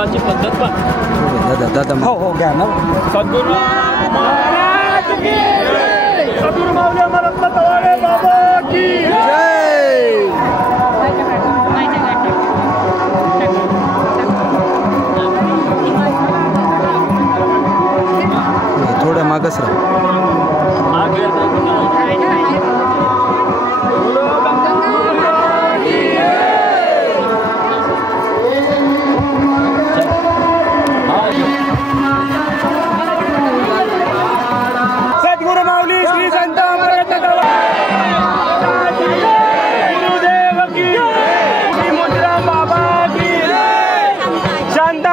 देवाची पद्धत पण दादा हो घ्या ना. सद्गुरू महाराज की जय. सद्गुरू माऊली अमरत्न तवाळे बाबा की जय. थोडं मागच राहा. सद्गुरू माऊली श्री संत अमरत्न तवाळे गुरुदेव की श्री मोतीराम बाबा की शांत.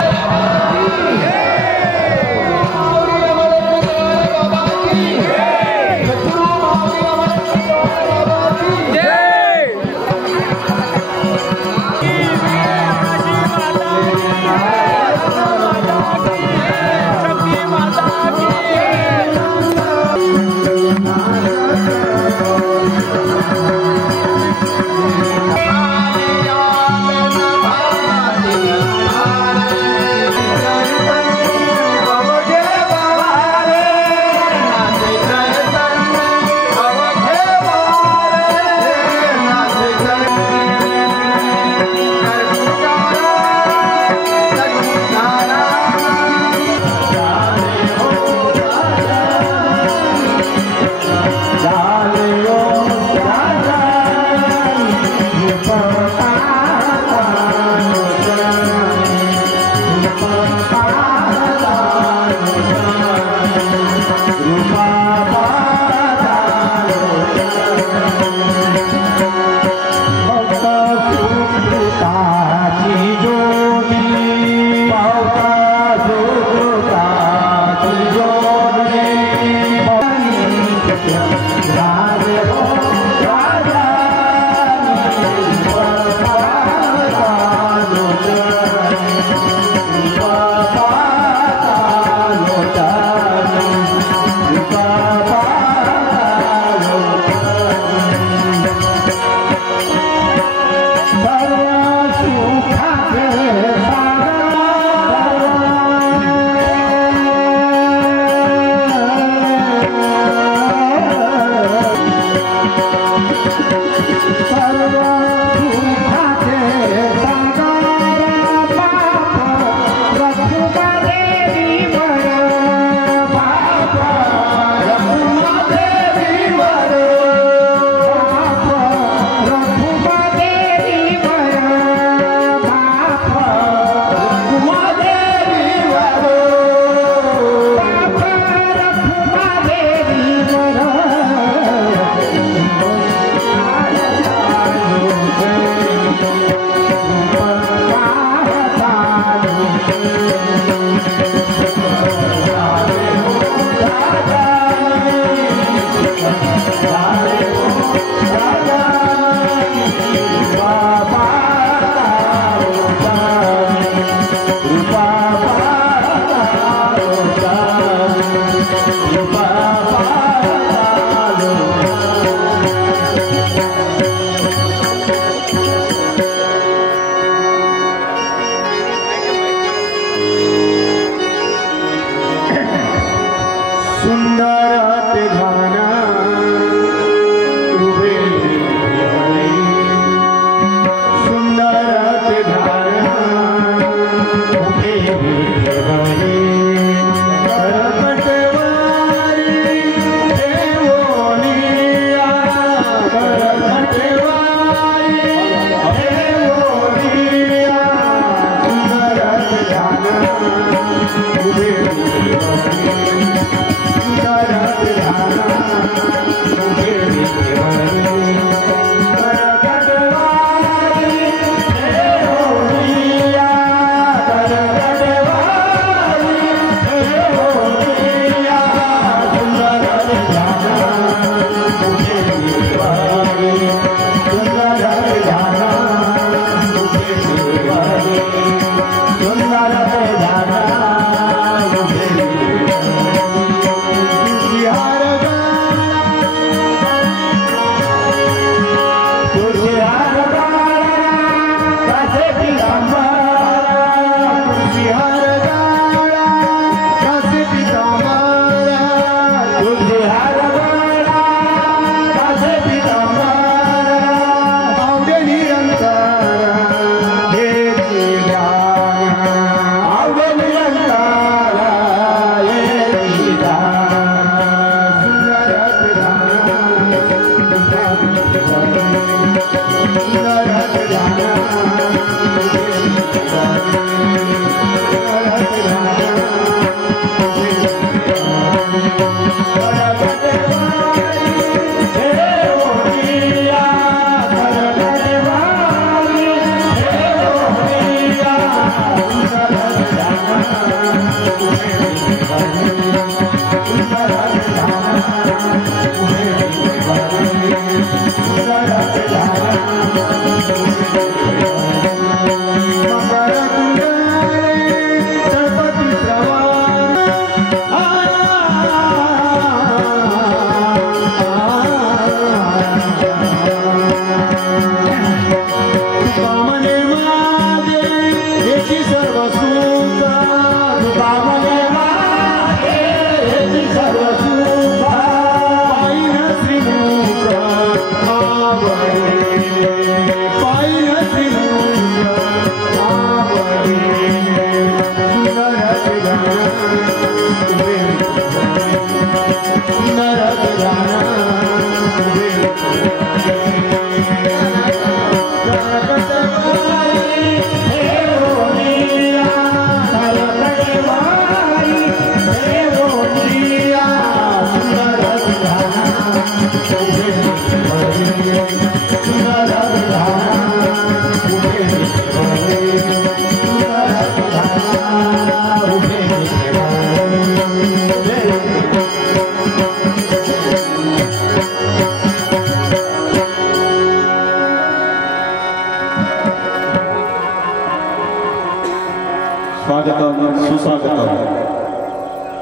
स्वागतम सुस्वागतम।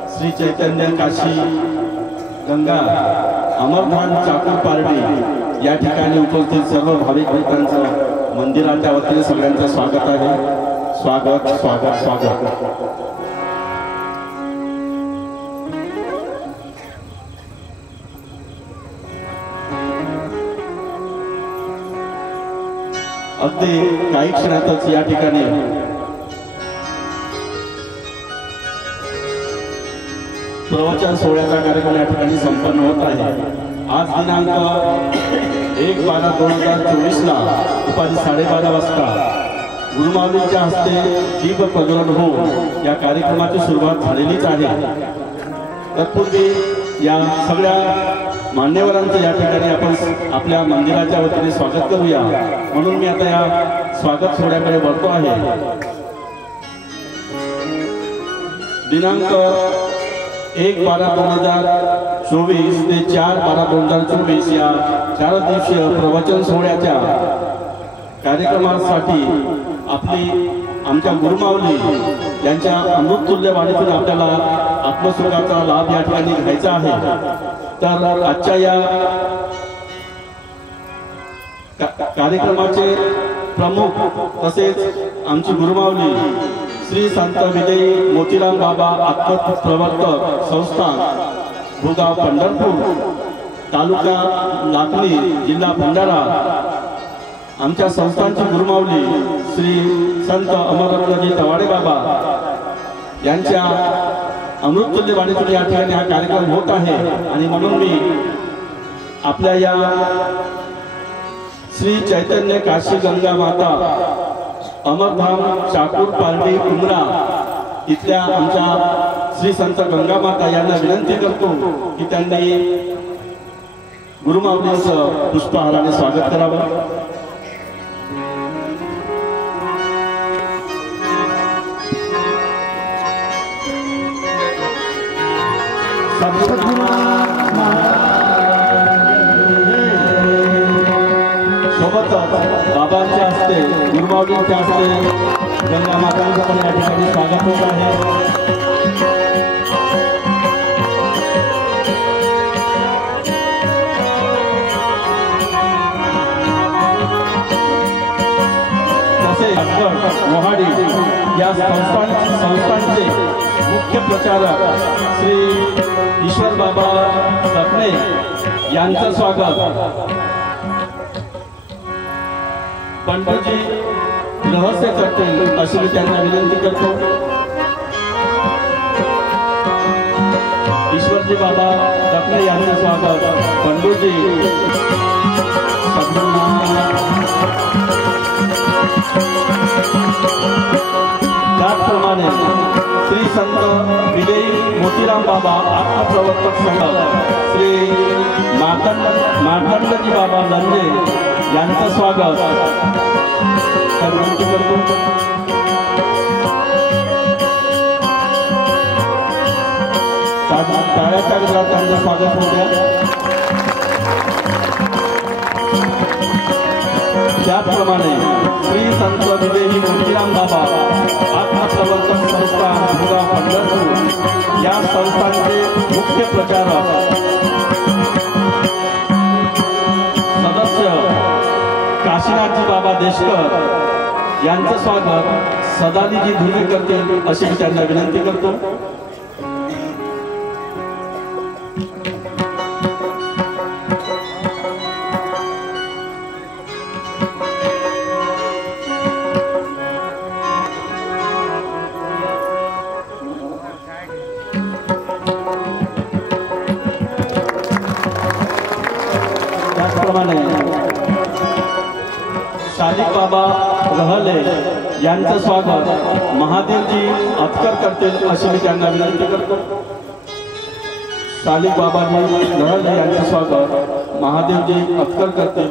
श्री चैतन्य काशी गंगा अमरधाम चाकूर पारडी या ठिकाणी उपस्थित सर्व भाविक भक्तांचं मंदिराच्या वतीने सगळ्यांचं स्वागत आहे। स्वागत स्वागत स्वागत। अगदी काही क्षणातच या ठिकाणी प्रवचन सोहळ्याचा कार्यक्रम या ठिकाणी संपन्न होत आहे। आज दिनांक 1/12/2024 ला दुपारी 12:30 वाजता गुरुमाऊलींच्या हस्ते दीप प्रज्वलन होऊन या कार्यक्रमाची सुरुवात झालेलीच आहे। तत्पूर्वी या सगळ्या मान्यवरांचं या ठिकाणी आपण आपल्या मंदिराच्या वतीने स्वागत करूया, म्हणून मी आता या स्वागत सोहळ्याकडे वळतो आहे। दिनांक 1/12/2024 ते 4/12/2024 या 4 दिवसीय प्रवचन सोहळ्याच्या कार्यक्रमासाठी आमच्या गुरुमाऊली यांच्या अमृततुल्य वाणीतून आपल्याला आत्मसुखाचा लाभ या ठिकाणी घ्यायचा आहे। तर आजच्या या कार्यक्रमाचे प्रमुख तसेच आमची गुरुमाऊली श्री संत विजयी मोतीराम बाबा आत्मप्रवर्तक संस्थान भूगाव पंढरपूर तालुका लाखनी जिल्हा भंडारा आमच्या संस्थानची गुरुमाऊली श्री संत अमररत्नजी तवाडे बाबा यांच्या अमृततुल्य वाणीतून या ठिकाणी हा कार्यक्रम होत आहे। आणि म्हणून मी आपल्या या श्री चैतन्य काशी गंगा माता अमरधाम चाकूर पारडी उमरा इथल्या आमच्या श्री संत गंगा माता यांना विनंती करतो की त्यांनी गुरुमाऊलींचं पुष्पहाराने स्वागत करावं। सोबतच बाबांच्या हस्ते गुरुमाऊलींच्या हस्ते गंगा मातांचं पण या ठिकाणी स्वागत होत आहे। तसेच मोहाडी या संस्थानचे मुख्य प्रचारक श्री ईश्वर बाबा रत्ने यांचं स्वागत। पंडितजी रहस्य करतील अशी मी त्यांना विनंती करतो। ईश्वरजी बाबा रत्ने यांचं स्वागत। पंडितजी त्याचप्रमाणे श्री संत विजयी मोतीराम बाबा आत्मप्रवर्तक संघ श्री मार्तंडजी बाबा लंडे यांचं स्वागत विनंती करतो। टाळ्याच्या गजरात त्यांचं स्वागत होत्या। त्याचप्रमाणे श्री संत विजयी मोतीराम बाबा आत्मप्रवर्तक संस्था भूगाव पंढरपूर या संस्थांचे मुख्य प्रचारक सदस्य काशीनाथजी बाबा देशकर यांचं स्वागत सदानीजी धुवे करतील अशी मी त्यांना विनंती करतो। त्याचप्रमाणे शालिक बाबा रहले यांचं स्वागत महादेवजी अतकर करतील अशी मी त्यांना विनंती करतो। शालिक बाबाजी रहले यांचं स्वागत महादेवजी अतकर करतील।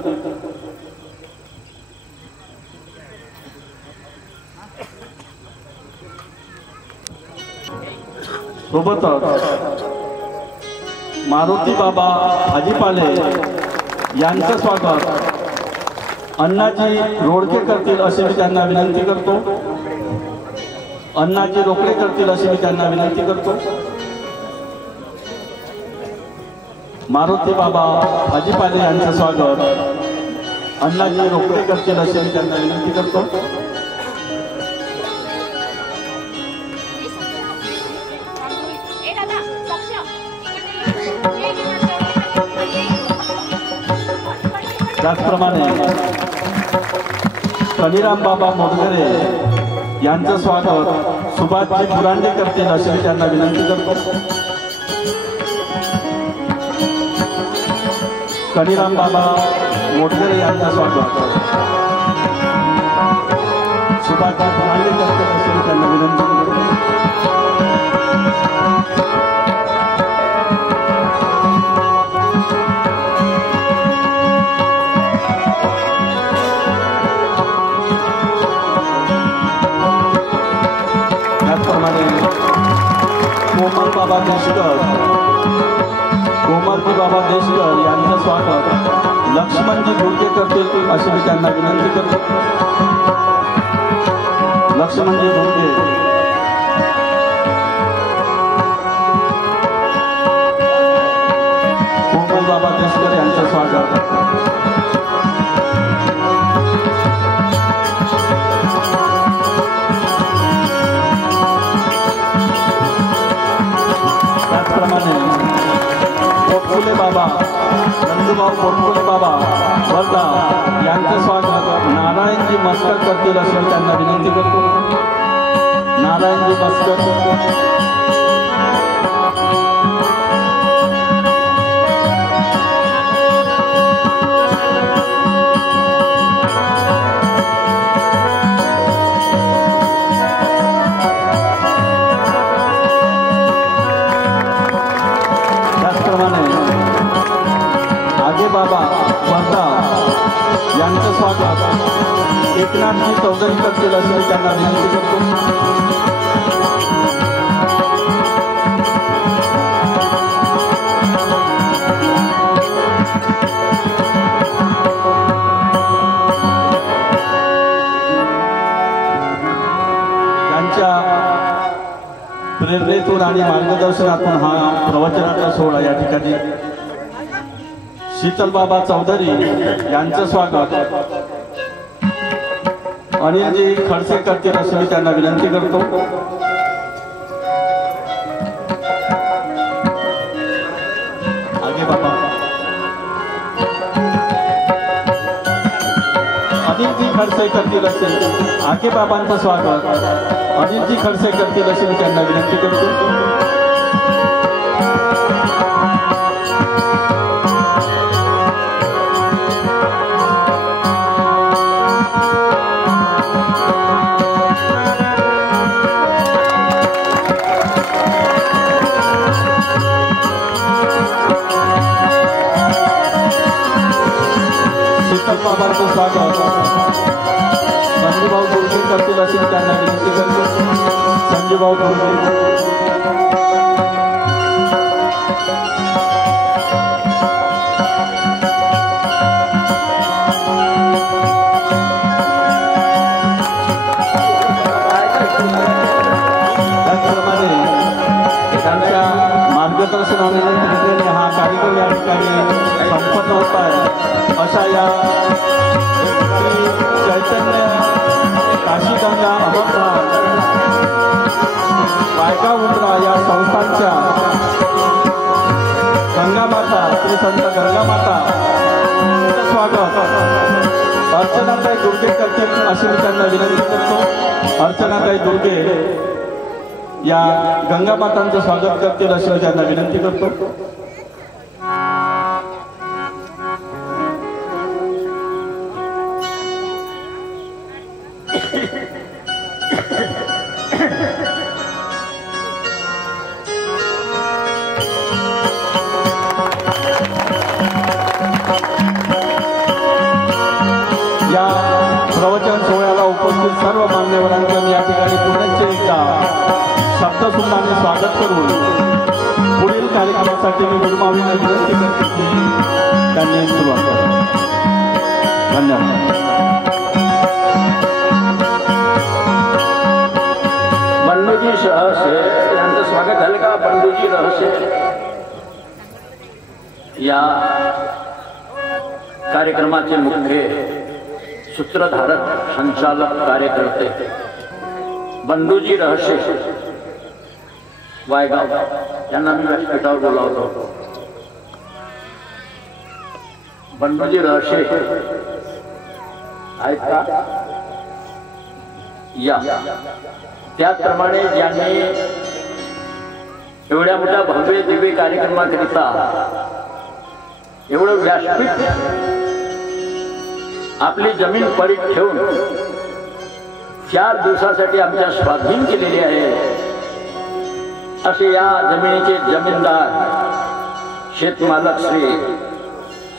सोबतच मारुती बाबा भाजीपाले यांचं स्वागत अण्णाजी रोडके करतील अशी मी त्यांना विनंती करतो। अण्णाजी रोकडे करतील अशी मी त्यांना विनंती करतो। मारुती बाबा भाजीपाले यांचं स्वागत अण्णाजी रोकडे करतील अशी मी त्यांना विनंती करतो। त्याचप्रमाणे कनिराम बाबा मोडगरे यांचं स्वागत सुभाषजी बुरांडे करतील अशी मी त्यांना विनंती करतो। कनिराम बाबा मोडगरे यांचं स्वागत सुभाषजी बुरांडे करतील अशी मी त्यांना विनंती करतो। कोमल बाबा देशकर यांचं स्वागत लक्ष्मणजी घोडके करतील अशी मी त्यांना विनंती करतो। लक्ष्मणजी घोडके कोमल बाबा देशकर यांचं स्वागत। पोटकुले बाबा नंदूभाऊ पोटकुले बाबा वर्धा यांचं स्वागत नारायणजी मस्कर करतील अशी मी त्यांना विनंती करतो। नारायणजी मस्कर बाबा वर्धा यांचं स्वागत एकनाथजी चौधरी करतील अशी मी त्यांना विनंती करतो। त्यांच्या प्रेरणेतून आणि मार्गदर्शनातून हा प्रवचनाचा सोहळा या ठिकाणी शीतल बाबा चौधरी यांचं स्वागत अनिलजी खडसे करतील अशी मी त्यांना विनंती करतो। आगे बाबा अनिलजी खडसे करतील असे आगे बाबांचं स्वागत अनिलजी खडसे करतील अशी मी त्यांना विनंती करतो। बाबांचं स्वागत संजूभाऊ घोडके करतील अशी मी त्यांना विनंती करतो। संजूभाऊ घोडके त्याचप्रमाणे त्यांच्या मार्गदर्शनाने हा कार्यक्रम या ठिकाणी संपन्न होत आहे। अशा या चैतन्य काशीगंगा अमरनाथ बायका उतरा या संस्थांच्या गंगामाता श्री संत गंगामाता स्वागत अर्चनाताई दुर्गे करतील अशी मी त्यांना विनंती करतो। अर्चनाताई दुर्गे या गंगामातांचं स्वागत करतील अशी मी त्यांना विनंती करतो। या प्रवचन सोहळ्याला उपस्थित सर्व मान्यवरांचं या ठिकाणी पुनश्च एकदा शब्दसुंदाने स्वागत करून पुढील कार्यक्रमासाठी मी गुरुमाऊलींना विनंती करते की त्यांनी सुरुवात करावी। धन्यवाद। रहस्य यांचं स्वागत झालं का? बंडूजी रहस्य या कार्यक्रमाचे मुख्य सूत्रधारक संचालक कार्यकर्ते बंडूजी रहस्य वायगाव यांना मी व्यासपीठावर बोलावतो. बंडूजी रहस्य आहेत का? या त्याप्रमाणे ज्यांनी एवढ्या मोठ्या भव्य दिव्य कार्यक्रमाकरिता एवढं व्यासपीठ आपली जमीन पडीक ठेवून 4 दिवसासाठी आमच्या स्वाधीन केलेली आहे असे या जमिनीचे जमीनदार शेतमालक श्री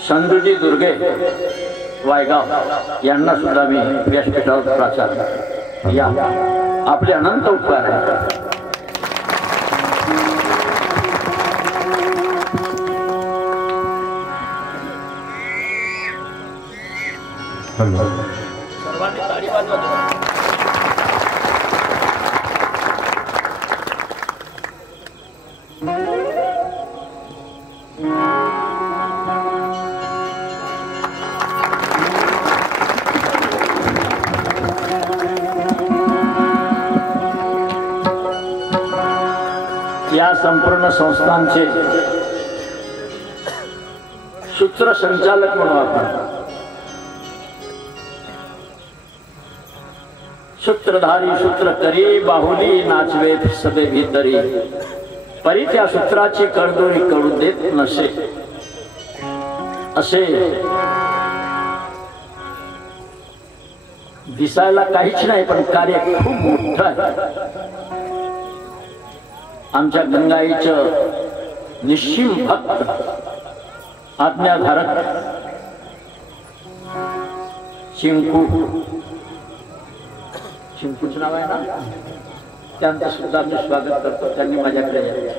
संधूजी दुर्गे वायगाव यांना सुद्धा मी व्यासपीठावर प्राचार्य या आपले अनंत उपकार आहेत. सर्वांनी ताळी वाजवा. या संपूर्ण संस्थांचे सूत्रसंचालक म्हणून आपण सूत्रधारी सूत्र करी बाहुली नाचवे सदे भीतरी परी त्या सूत्राची कडदोरी कळू देत नसे असे दिसायला काहीच नाही पण कार्य खूप मोठं आहे. आमच्या गंगाईचं निश्चिम भक्त आज्ञाधारक चिंकूच नाव आहे ना, त्यांचं सुद्धा मी स्वागत करतो. त्यांनी माझ्याकडे यावे.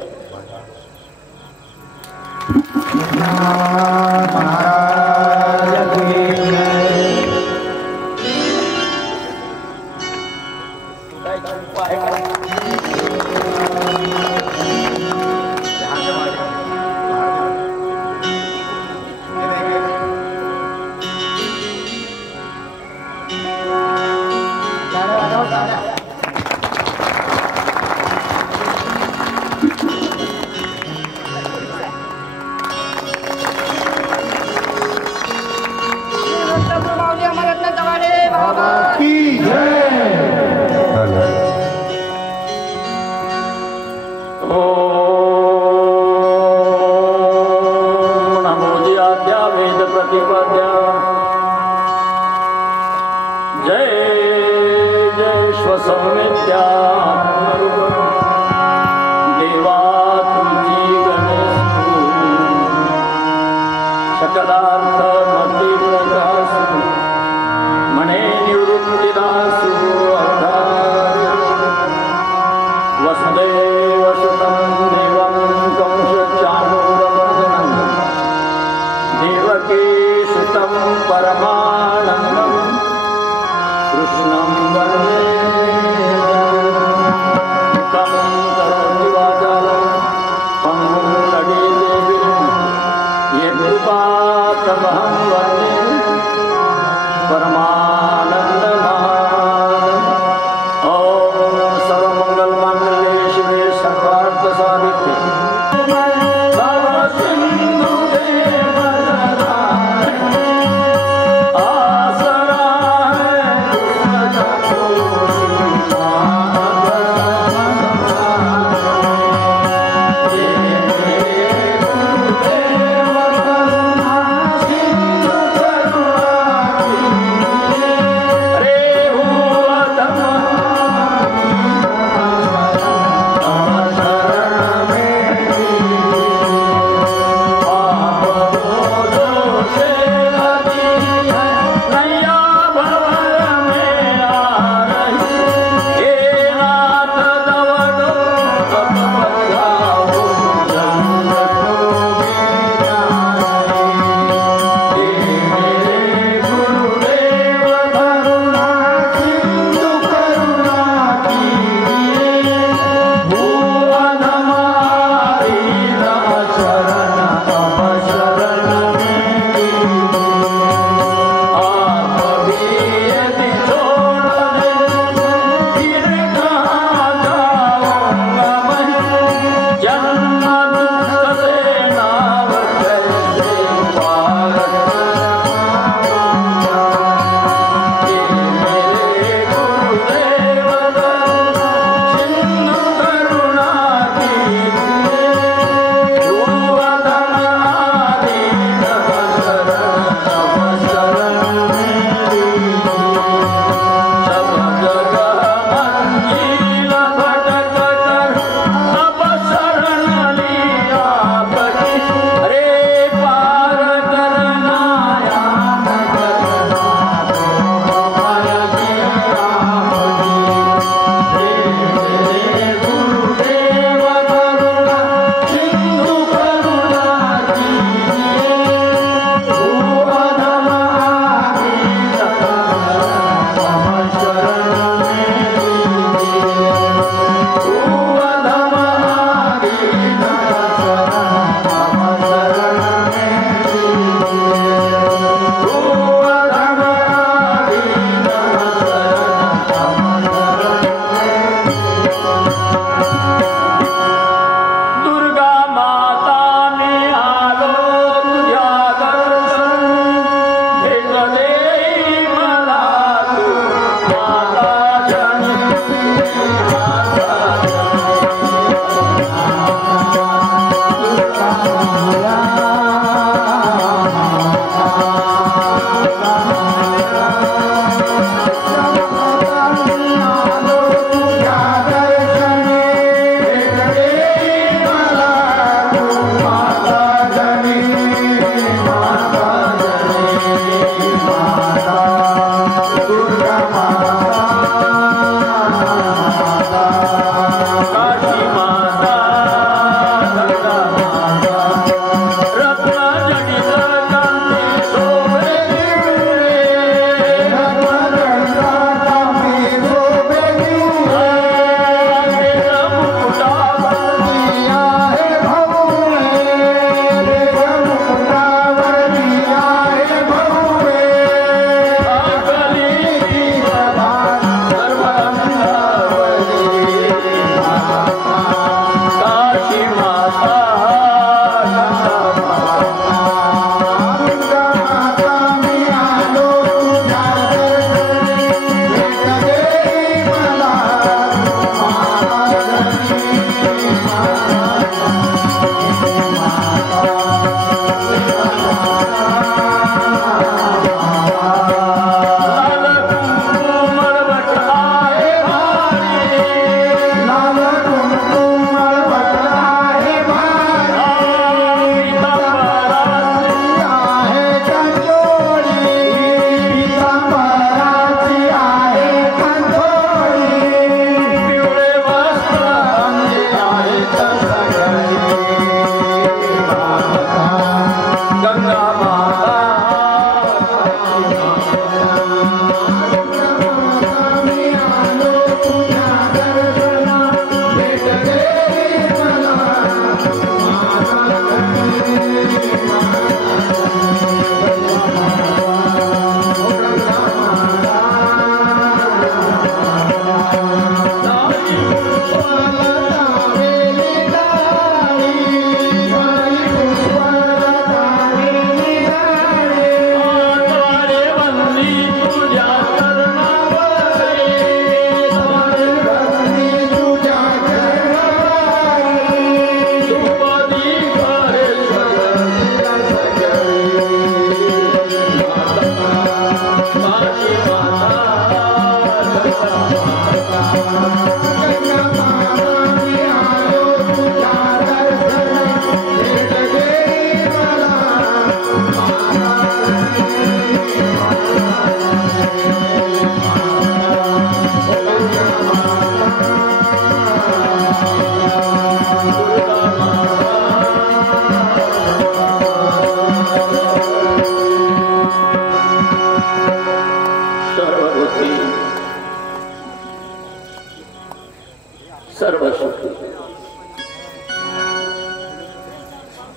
सर्व सुखी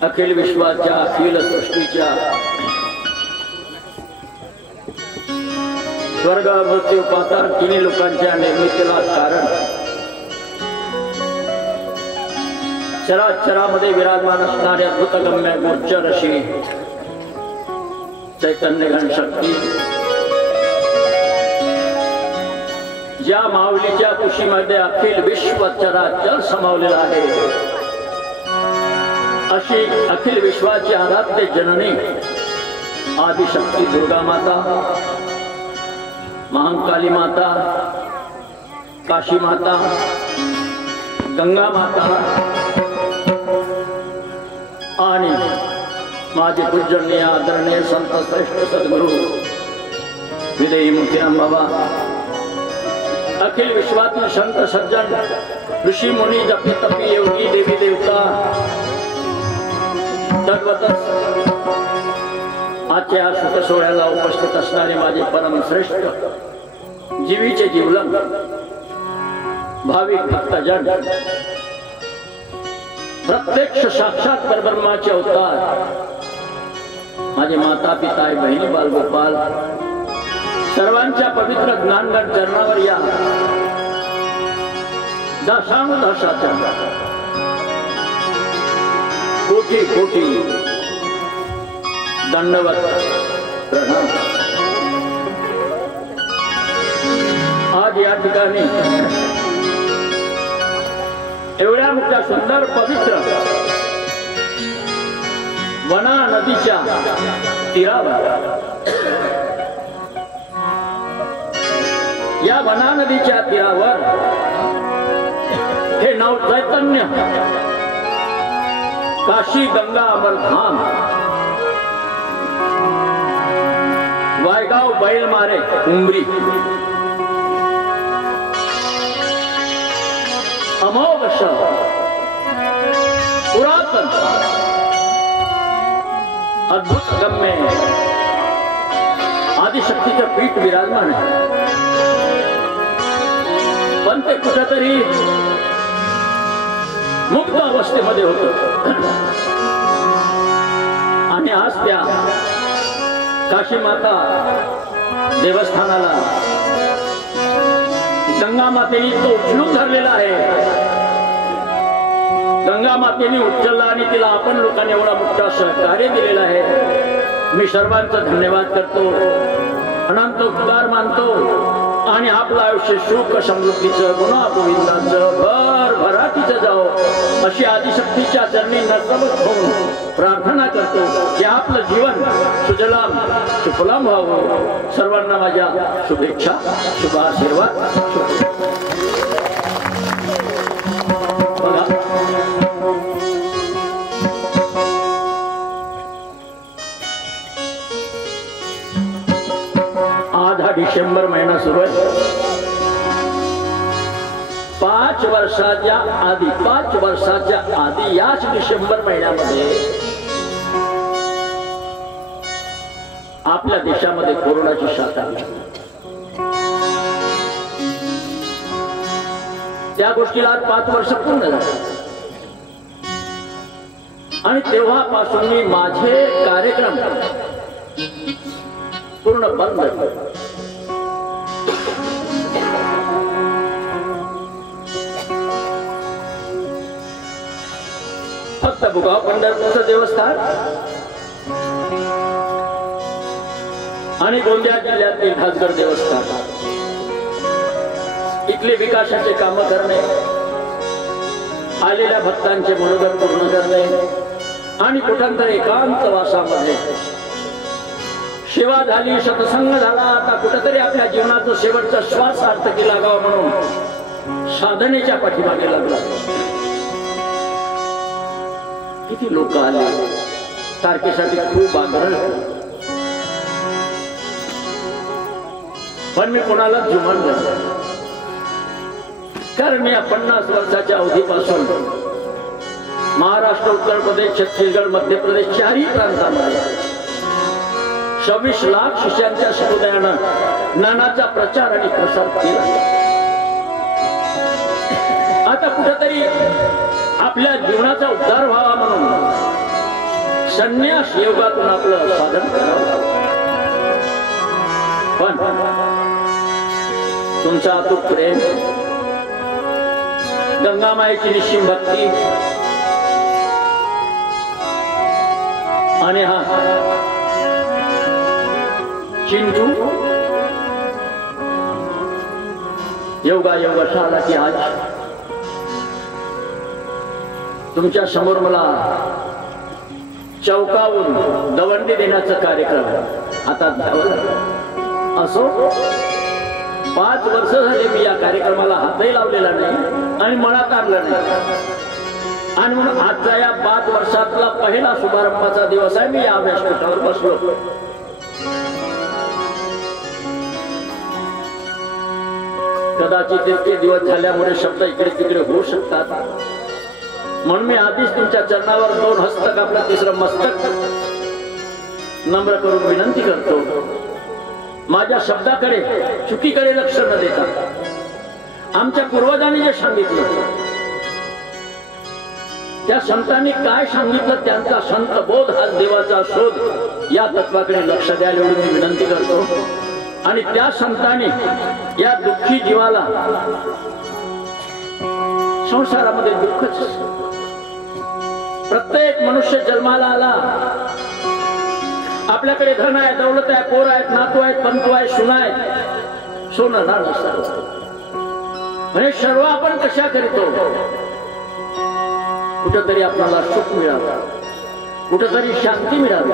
अखिल विश्वाच्या अखिल सृष्टीच्या स्वर्ग मृत्यू पाताळ तिन्ही लोकांच्या निर्मितीला कारण चराचरामध्ये विराजमान असणारे अद्भुतगम्य गोचर अशी चैतन्य घन शक्ती ज्या माऊलीच्या कुशीमध्ये अखिल विश्व चराचर समावलेला आहे अशी अखिल विश्वाची आराध्य जननी आदिशक्ती दुर्गा माता, महाकाली माता, काशी माता, गंगा माता आणि माझे पूजनीय आदरणीय संत श्रेष्ठ सद्गुरु विदेही मुक्तीराम बाबा, अखिल विश्वातील संत सज्जन ऋषी मुनी जपी तपी योगी देवी देवता तद्वतच आजच्या सुख सोहळ्याला उपस्थित असणारे माझे परम श्रेष्ठ जीवीचे जीवलग भाविक भक्तजन, प्रत्यक्ष साक्षात परब्रह्माचे अवतार माझे माता पिता बहिणी बालगोपाल सर्वांच्या पवित्र ज्ञानगण चरणावर या दशानुदशाच्या कोटी कोटी दंडवत प्रणाम। आज या ठिकाणी एवढ्या मोठ्या सुंदर पवित्र वना नदीच्या तीरावर या वना नदीच्या तीरावर हे नव चैतन्य काशी गंगा अमरधाम वायगाव बैलमारे उमरी अमोघ पुरातन अद्भुत गम्य आदिशक्तीचं पीठ विराजमान आहे, पण ते कुठेतरी मुक्त अवस्थेमध्ये होत आणि आज त्या काशी माता देवस्थानाला गंगा मातेने तो उचलून धरलेला आहे। गंगा मातेने उचलला आणि तिला आपण लोकांनी एवढा मोठा सहकार्य दिलेला आहे। मी सर्वांचा धन्यवाद करतो, अनंत उपकार मानतो आणि आपलं आयुष्य सुख समृद्धीचं गुन्हा गोविंदाचं भरभराटीचं जाओ अशी आदिशक्तीच्या चरणी नतमस्तक होऊन प्रार्थना करतो की आपलं जीवन सुजलाम सुफलाम व्हावं। सर्वांना माझ्या शुभेच्छा, शुभ आशीर्वाद। बघा आज हा डिसेंबर महिना सुरू आहे। 5 वर्षाच्या आधी याच डिसेंबर महिन्यामध्ये आपल्या देशामध्ये कोरोनाची साथ आली। त्या गोष्टीला आज 5 वर्ष पूर्ण झाली आणि तेव्हापासून मी माझे कार्यक्रम पूर्ण बंद केले। फक्त भुगाव पंढरपूरचं देवस्थान आणि गोंदिया जिल्ह्यातील खासगर देवस्थान इथले विकासाचे काम करणे, आलेल्या भक्तांचे मनोगत पूर्ण करणे आणि कुठंतरी एकांत वासामध्ये सेवा झाली, सत्संग झाला, आता कुठेतरी आपल्या जीवनाचा शेवटचा श्वास सार्थकी लागावा म्हणून साधनेच्या पाठीमागे लागला। किती लोक आले, तारखेसाठी खूप आग्रह, पण मी कोणाला जुमानलं नाही, कारण मी 50 वर्षाच्या अवधीपासून महाराष्ट्र, उत्तर प्रदेश, छत्तीसगड, मध्य प्रदेश चारही प्रांतामध्ये 26 लाख शिष्यांच्या समुदायानं ज्ञानाचा प्रचार आणि प्रसार केला। आज आता कुठेतरी आपल्या जीवनाचा उद्धार व्हावा म्हणून संन्यास योगातून आपलं साधन करावं. पण तुमचा अतूट प्रेम, गंगामाईची निश्चिम भक्ती आणि हा चिंटू योगा आला की आज तुमच्या समोर मला चौकावून दवंडी देण्याचा कार्यक्रम आता असो. 5 वर्ष झाले मी या कार्यक्रमाला हातही लावलेला नाही आणि मनात आणलं नाही. आणि म्हणून आजचा या 5 वर्षातला पहिला शुभारंभाचा दिवस आहे. मी या व्यासपीठावर बसलो. कदाचित इतके दिवस झाल्यामुळे शब्द इकडे तिकडे होऊ शकतात, म्हणून मी आधीच तुमच्या चरणावर 2 हस्तक आपलं 3रं मस्तक नम्र करून विनंती करतो. माझ्या शब्दाकडे चुकीकडे लक्ष न देता आमच्या पूर्वजांनी जे सांगितलं, त्या संतांनी काय सांगितलं त्यांचा संत बोध हा देवाचा शोध या तत्वाकडे लक्ष द्यायला एवढी मी विनंती करतो. आणि त्या संतांनी या दुःखी जीवाला, संसारामध्ये दुःखच, प्रत्येक मनुष्य जन्माला आला, आपल्याकडे धन आहे, दौलत आहे, पोर आहेत, नातू आहेत, पंतू आहे, सुना आहेत, सोनं नाणं सर्व, म्हणजे सर्व आपण कशा करतो. कुठेतरी आपल्याला सुख मिळावं, कुठेतरी शांती मिळावी,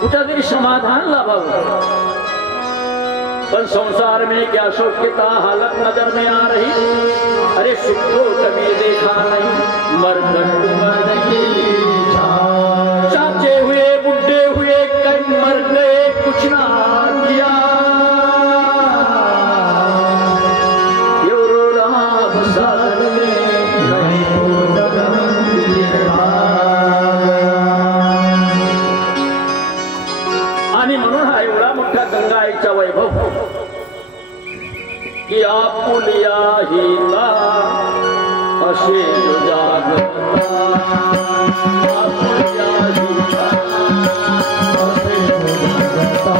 कुठेतरी समाधान लाभावं. पण संसार में क्या शौक्यता हालत नजर में आ रही, अरे सुख को कभी देखा नहीं, मरकट मर नहीं, चाचे हुए बुढ़े हुए कई मर गए कुछ ना किया, यो रो रहा बसार में नहीं आणि म्हणून हा एवढा मोठा गंगा आईचा वैभव की आपुलिया हिला असे जागता, आपुलिया हिला असे जागता,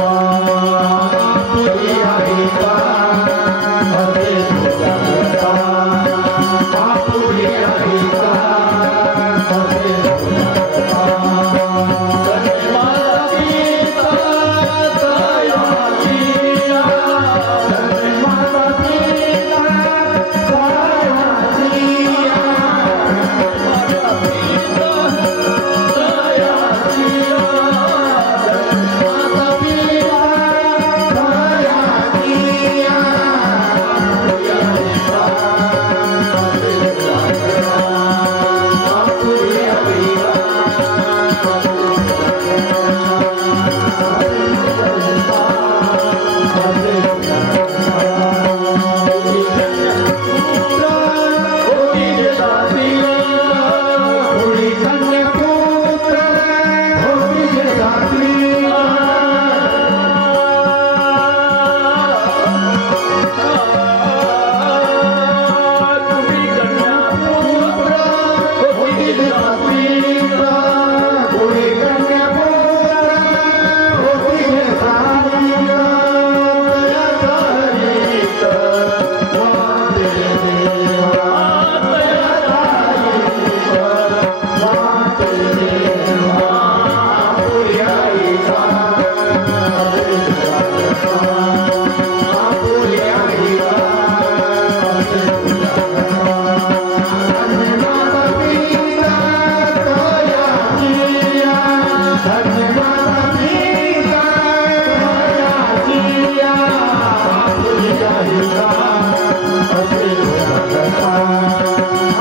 आपुलिया हिला असे जागता,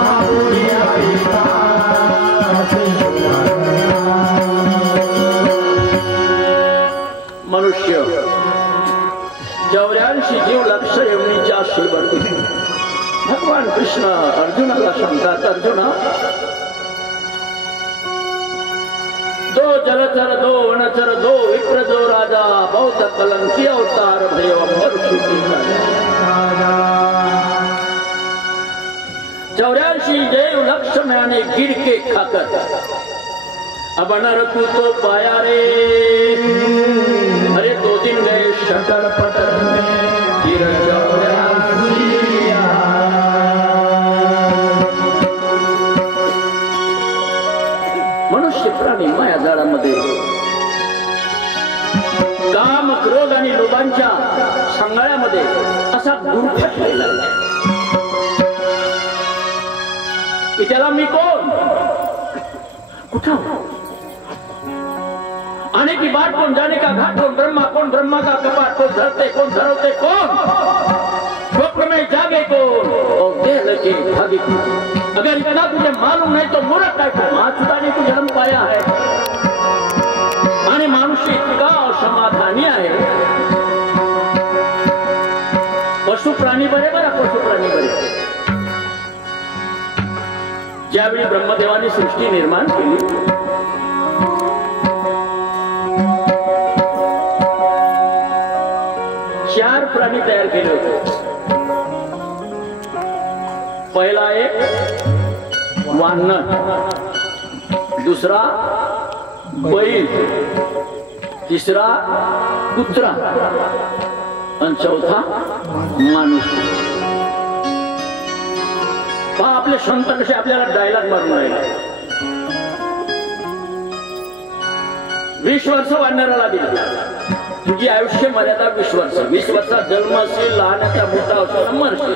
आपुलिया हिला असे मनुष्य 84 जीव लक्ष येवणीच्या शेवटी भगवान कृष्ण अर्जुनाला सांगतात, अर्जुना, 2 जलचर 2 वनचर 2 विप्र 2 राजा बहुत कलंकी अवतार भयो अमर 84 देव लक्ष मिळाने गिरके खाकर अबनर तू तो पाया रे अरे 2 दिन गए शटर पटर गिर 84 मनुष्य प्राणी माया जाळामध्ये काम क्रोध आणि लोभांच्या सांगाळ्यामध्ये असा गुरफटलेला की त्याला मी कोण कुठं आने की बात कौन जाने का घाट कौन ब्रह्मा का कपाट कौन धरते कौन धरवते कौन स्वप्न में जागे कौन और देह लगे भागे कौन। अगर इतना तुझे मालूम नहीं तो मूर्ख है तो माता ने तू जन्म पाया है आणि मानुष्य इतका असमाधानी आहे। पशु प्राणी बरे बरा पशु प्राणी बरे ज्यावेळी ब्रह्मदेवाने सृष्टी निर्माण केली चार प्राणी तयार केले होते। पहिला एक वानर, दुसरा बैल, तिसरा कुत्रा आणि चौथा माणूस। पहा आपले संत कसे आपल्याला डायलॉग मारून राहिले। 20 वर्ष वानराला दिली, तुझी आयुष्य मर्यादा 20 वर्ष। 20 वर्षात जन्म असेल, लहानाचा मोठा असेल, मरशील।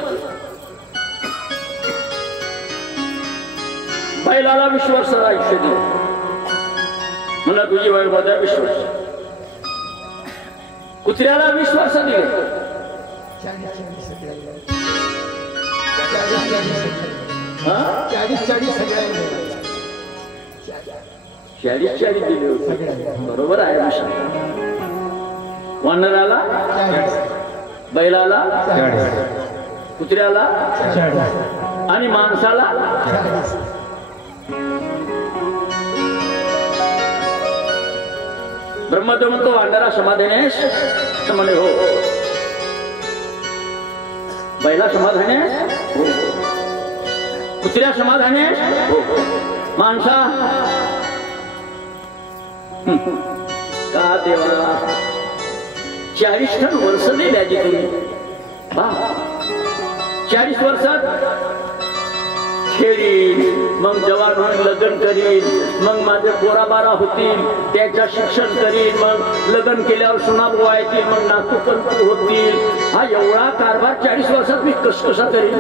बैलाला 20 वर्षाचं आयुष्य दिलं, म्हणा तुझी वयोमर्यादा 20 वर्ष। कुत्र्याला 20 वर्ष दिले, 40 दिले होते, बरोबर आहे ना? वानराला बैलाला 40, कुत्र्याला 40 आणि माणसाला 40। ब्रह्मदेव म्हणतो वानरा समाधानेस तर म्हणे हो, बैला समाधानेस हो, कुत्र्या समाधानेस हो, माणसा का देवा 40 टन वर्ष दिली आजी तुम्ही। 40 वर्षात खेळीन, मग जवान होऊन लग्न करीन, मग माझे 12 होतील, त्याच्या शिक्षण करीन, मग लग्न केल्यावर सुना बोवायतील, मग नातू होतील। हा एवढा कारभार 40 वर्षात मी कसा करीन?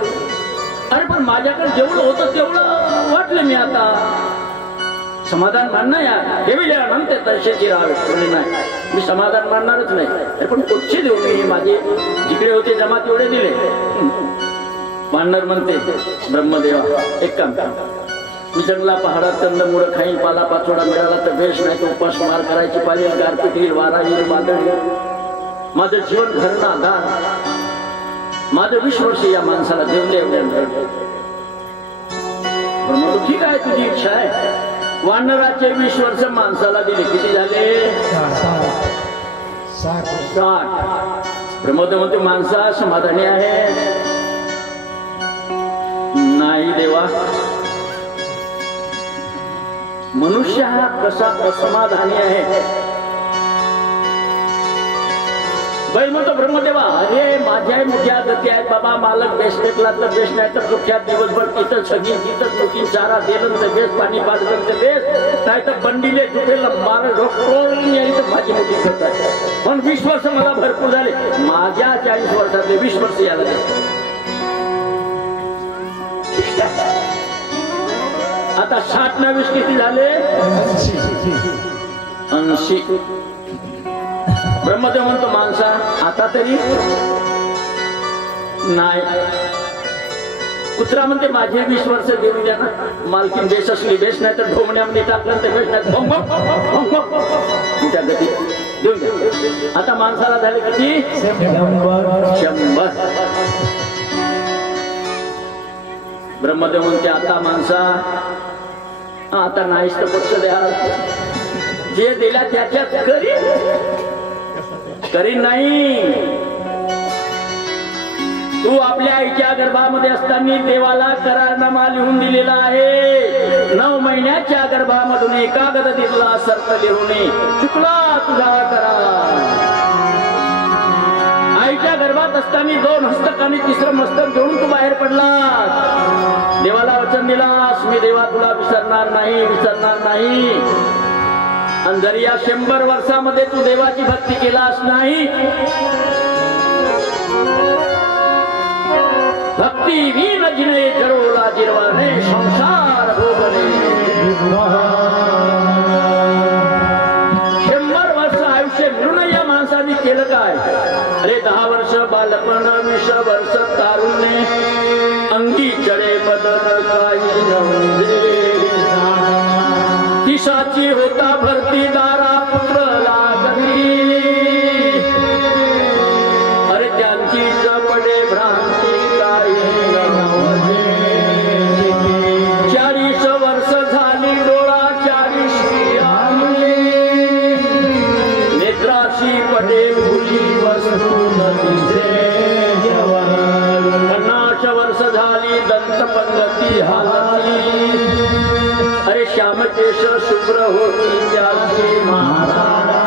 अरे पण माझ्याकडे जेवढं होतं तेवढं वाटलं मी आता समाधान मानणं या हे नंतर तशाची राहावे नाही, मी समाधान मानणारच नाही। अरे पण कुठचे देऊ मी? माझे जिकडे होते जमा तेवढे दिले। वानर म्हणते ब्रह्मदेवा एक काम कर, मी जंगला पहाडात कंदमुळ खाईन, पाला पाचोडा मिळाला तर बेश, नाही तर उपास मार करायची पाहिजे, गारपीट येईल, वारा येईल, वादळ येईल, माझं जीवन घरना आधार, माझं 20 वर्ष या माणसाला देऊन दे एवढ्या। ठीक आहे तुझी इच्छा आहे। वानराचे 20 वर्ष माणसाला दिले, किती झाले? 60। ब्रह्मदेव म्हणते माणसा समाधानी आहे? नाही देवा, मनुष्य हा कसा असमाधानी आहे? बैल म्हणतो ब्रह्मदेवा अरे माझ्या मोठ्या गती आहेत बाबा, मालक बेस टेकला तर बेस, नाही तर कुठच्या दिवसभर तिथं सगळी तिथं लोकी चारा दिलं तर बेस, पाणी पाजलं तर बेस, नाही तर बंडीले तुटेला मार रोखून यायची तर माझी मोठी करतात। पण 20 वर्ष मला भरपूर झाले, माझ्या 40 वर्षातले 20 वर्ष याला दे। आता 60 ना 20 किती झाले? 80। ब्रह्मदेव म्हणतो माणसा आता तरी नाही। कुत्रा म्हणते माझे 20 वर्ष देऊन द्या ना, मालकीन बेस असली बेस, नाही तर ढोमण्यामध्ये टाकलं तर बेस, नाही मोठ्या गती देऊन द्या। आता माणसाला झाले किती? 100। ब्रह्मदेव म्हणते आता माणसा आता नाहीच तर पक्ष द्या, जे दिला त्याच्यात करीन नाही, तू आपल्या आईच्या गर्भामध्ये असताना देवाला करारनामा लिहून दिलेला आहे. 9 महिन्याच्या गर्भामधून एका गदतीतला सर्प लिहून चुकला तुझा करार. आईच्या गर्भात असताना 2 हस्तक आणि 3रं मस्तक घेऊन तू बाहेर पडलास. देवाला वचन दिलास, मी देवा तुला विसरणार नाही, विसरणार नाही. आणि जर या 100 वर्षामध्ये तू देवाची भक्ती केलास नाही, भक्ती वीन जिने जरोला जिरवणे संसार भोगणे. 100 वर्ष आयुष्य मिळून या माणसाने केलं काय? अरे 10 वर्ष बालपण, 20 वर्ष तारुण्य, अंगी चढे बदल काही नव्हते. तिसाची होता भरती दारा पुत्र लागली. अरे त्यांची जपडे भ्रांती काही नव्हते. 40 वर्ष झाली डोळा 40 नेत्राशी पडे भुली वस्तू न दिसे. 50 वर्ष झाली दंतपंगती हालती. अरे श्यामकेश शुभ्र होती त्याची महाराणा.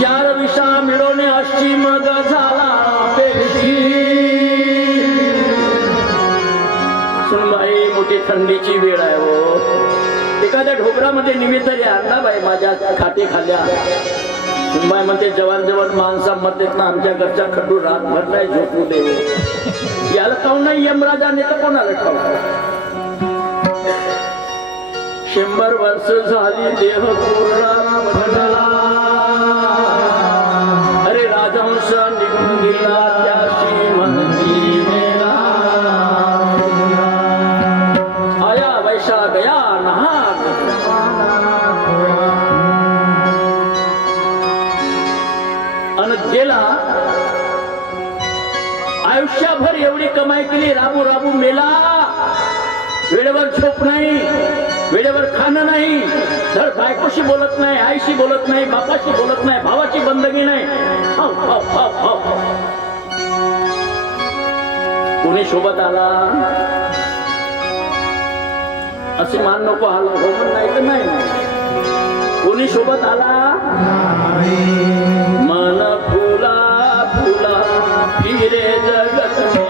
4 विषा मिळवणे अशी मग झाला पेशी. सुनबाई मोठी थंडीची वेळ आहे हो. एखाद्या ढोबरामध्ये निमित्त आणला बाई माझ्या खाते खाल्या. सुनबाई म्हणते जवान जवान माणसामध्ये ना आमच्या घरच्या खड्डू रातभर नाही झोपू दे. याला काऊन नाही यमराजाने तर कोणाला ठाऊक. 100 वर्ष झाली देह पूर्ण भरला. अरे राजहंस निघून गेला त्याशी म्हणती मेला. आया वैशा गया नहाग. अन गेला. आयुष्यभर एवढी कमाई केली, राबू राबू मेला. वेळेवर झोप नाही, वेळेवर खाणं नाही, धड बायकोशी बोलत नाही, आईशी बोलत नाही, बापाशी बोलत नाही, भावाची बंदगी नाही. कोणी सोबत आला असे मान नको आला हो म्हण, नाही तर नाही. कोणी सोबत आला मन फुला फुला फिरे जगत में.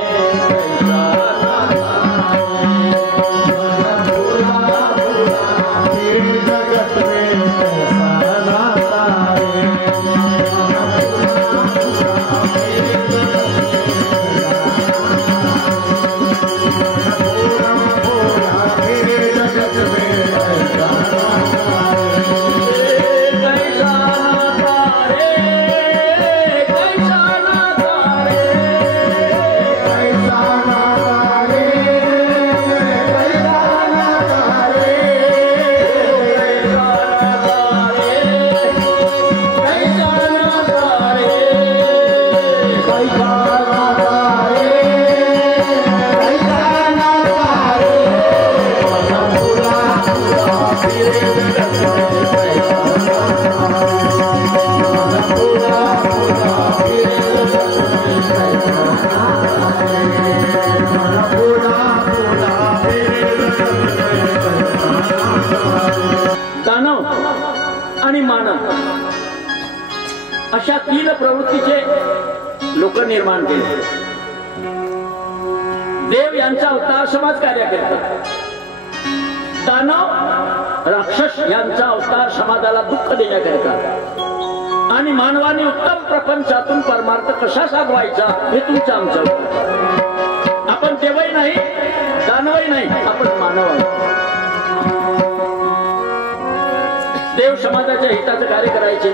आणि मानव अशा 3 प्रवृत्तीचे लोक निर्माण केले. देव यांचा अवतार समाज कार्य करतात. दानव राक्षस यांचा अवतार समाजाला दुःख देण्याकरिता. आणि मानवाने उत्तम प्रपंचातून परमार्थ कसा साधवायचा हे तुमचं आमचं. आपण देवही नाही, दानवही नाही, आपण मानव आहोत. देव समाजाच्या हिताचं कार्य करायचे.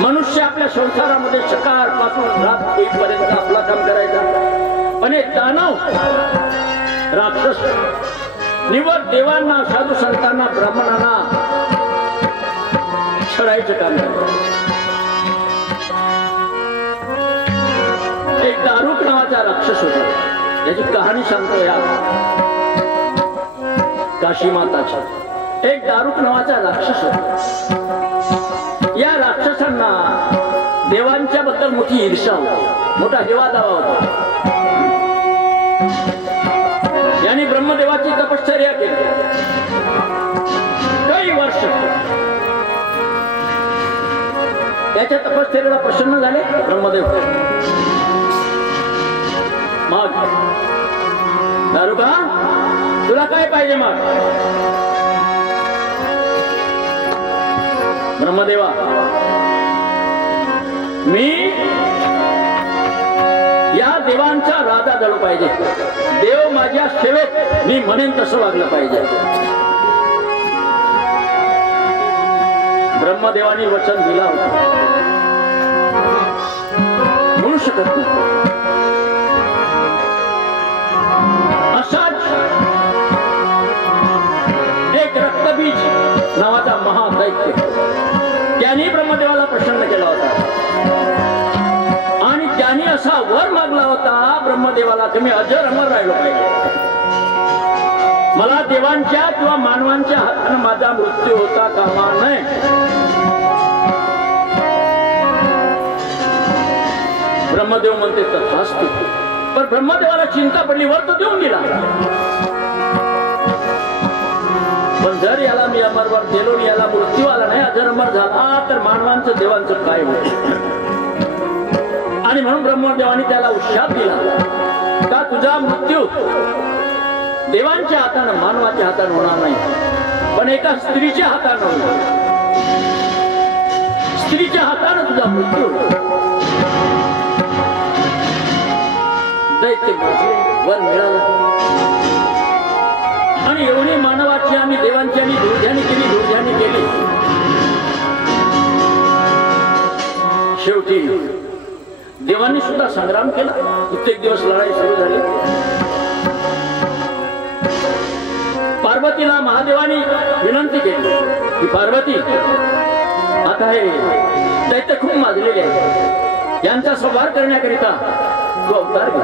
मनुष्य आपल्या संसारामध्ये सकाळ पासून रात होईपर्यंत आपला काम करायचा. आणि दानव राक्षस निवड देवांना, साधू संतांना, ब्राह्मणांना छळायचं काम करायचं. एक दारुक नावाचा राक्षस होता. याची कहाणी सांगतो या काशी माताची. एक दारुक नावाचा राक्षस होता. या राक्षसांना देवांच्या बद्दल मोठी ईर्षा होती, मोठा हेवादावा होता. यांनी ब्रह्मदेवाची तपश्चर्या केली काही वर्ष. त्याच्या तपश्चर्याला प्रसन्न झाले ब्रह्मदेव. मग दारुका तुला काय पाहिजे? मग ब्रह्मदेवा, मी या देवांचा राजा झालो पाहिजे. देव माझ्या सेवेत मी म्हणेन तसं वागलं पाहिजे. ब्रह्मदेवानी वचन दिला होता, म्हणू शकत नाही. असाच एक रक्तबीज नावाचा महादैत्य, त्यांनी ब्रह्मदेवाला प्रसन्न केला होता आणि त्यांनी असा वर मागला होता ब्रह्मदेवाला की मी अजर अमर राहिलो पाहिजे. मला देवांच्या किंवा मानवांच्या हाताने माझा मृत्यू होता कामा नये. ब्रह्मदेव म्हणते तथास्तु. पण ब्रह्मदेवाला चिंता पडली, वर तो देऊन गेला. पण जर याला मी अमरवर गेलो आणि याला मृत्यू आला नाही, अजर अमर झाला, तर मानवांचं देवांचं काय होईल? आणि म्हणून ब्रह्मदेवाने त्याला उशाप दिला का तुझा मृत्यू देवांच्या हातानं मानवाच्या हातानं होणार नाही, पण एका स्त्रीच्या हातानं होणार. स्त्रीच्या हातानं तुझा मृत्यू होईल. दैत्य वर मिळाला आणि एवढी मानवाची आणि देवांची आणि दुर्ध्यानी केली. शेवटी देवांनी सुद्धा संग्राम केला. कित्येक दिवस लढाई सुरू झाली. पार्वतीला महादेवानी विनंती केली की पार्वती, आता हे दैत्य खूप माजलेले आहे, यांचा संहार करण्याकरिता तू अवतार घे.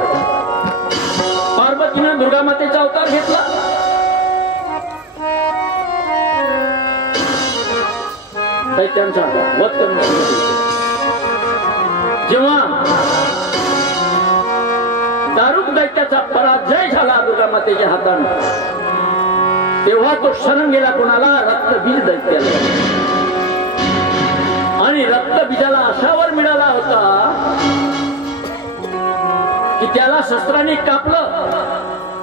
पार्वतीनं दुर्गा मातेचा अवतार घेतला. दैत्यांचा वध करण्यासाठी जेव्हा दारुक दैत्याचा पराजय झाला दुर्गा मातेच्या हातानं, तेव्हा तो शरण गेला कोणाला? रक्तबीज दैत्याला. आणि रक्तबीजाला अशावर मिळाला होता की त्याला शस्त्राने कापलं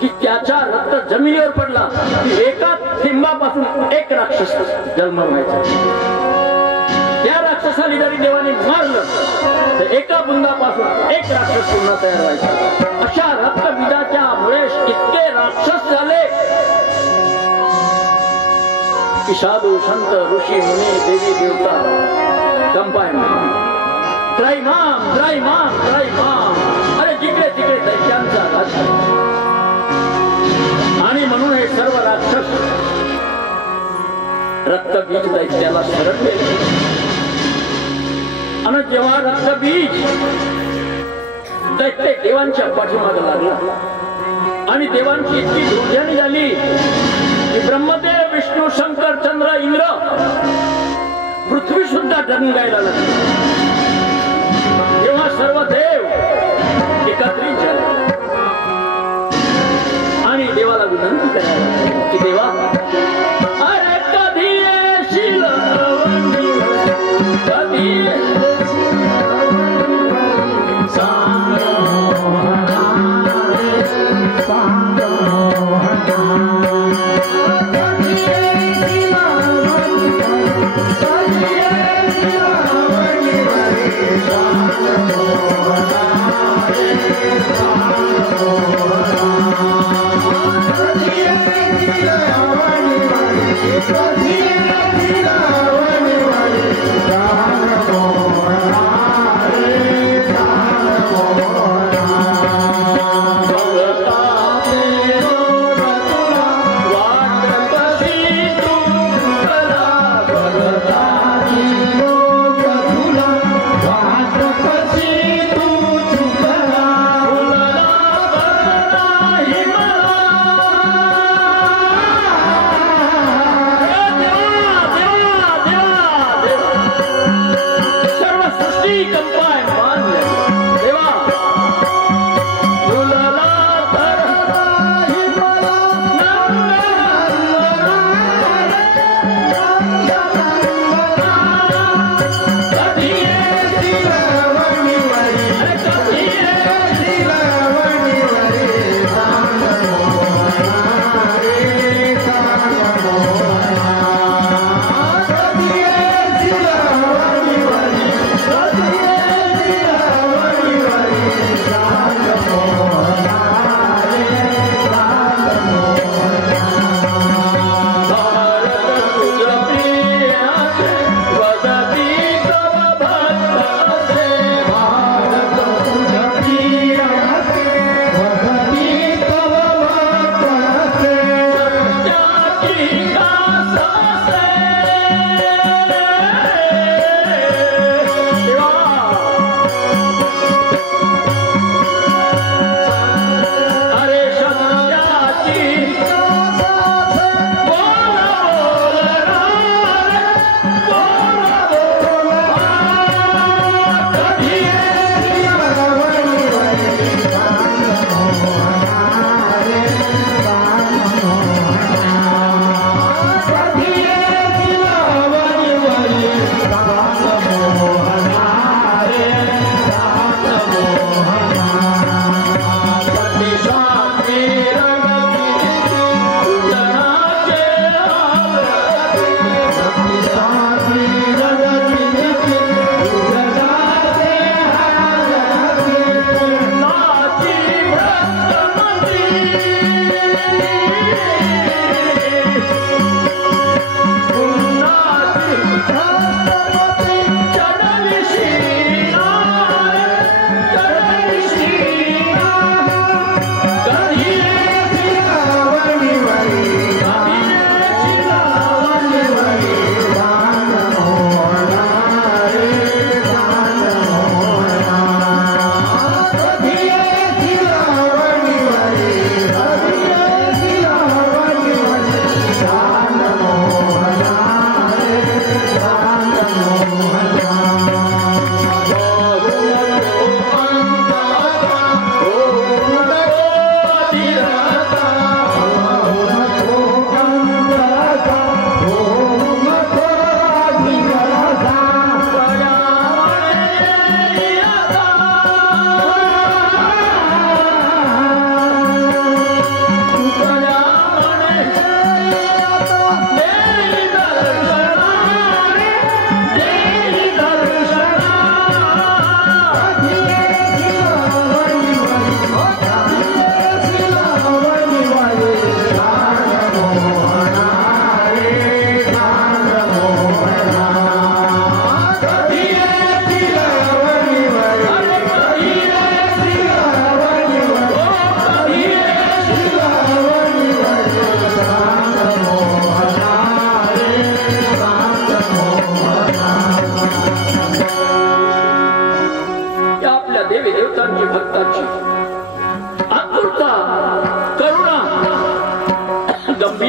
की त्याच्या रक्त जमिनीवर पडला की एका थेंबापासून एक राक्षस जन्म व्हायचा. त्या राक्षसाला जरी देवाने मारलं तर एका बुंदापासून एक राक्षस पुन्हा तयार व्हायचा. अशा रक्तबीजाच्या मुळे इतके राक्षस झाले की साधू संत ऋषी मुनी देवी देवता कंपाय त्रैमाम त्रैमाम त्रैमाम, अरे जिकडे तिकडे दैत्यांचा राज्य. आणि म्हणून हे सर्व राक्षस रक्तबीज दैत्याला शरण गेले. आणि जेव्हा रक्तबीज दैत्य देवांच्या पाठीमागे लागला आणि देवांची इतकी दुर्जनी झाली की ब्रह्मदेव विष्णू शंकर चंद्र इंद्र पृथ्वी सुद्धा डंगायला लागली. तेव्हा सर्व देव एकत्रित झाले आणि देवाला विनंती करायला की देवा, अरे कधी येशील कधी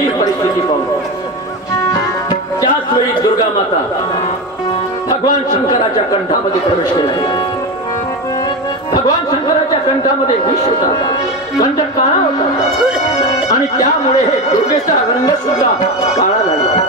गंभीर परिस्थिती पाहू त्याच वेळी दुर्गा माता भगवान शंकराच्या कंठामध्ये प्रवेश केला. भगवान शंकराच्या कंठामध्ये विष होता, कंठ काळा होता आणि त्यामुळे हे दुर्गेचा रंग सुद्धा काळा झाला.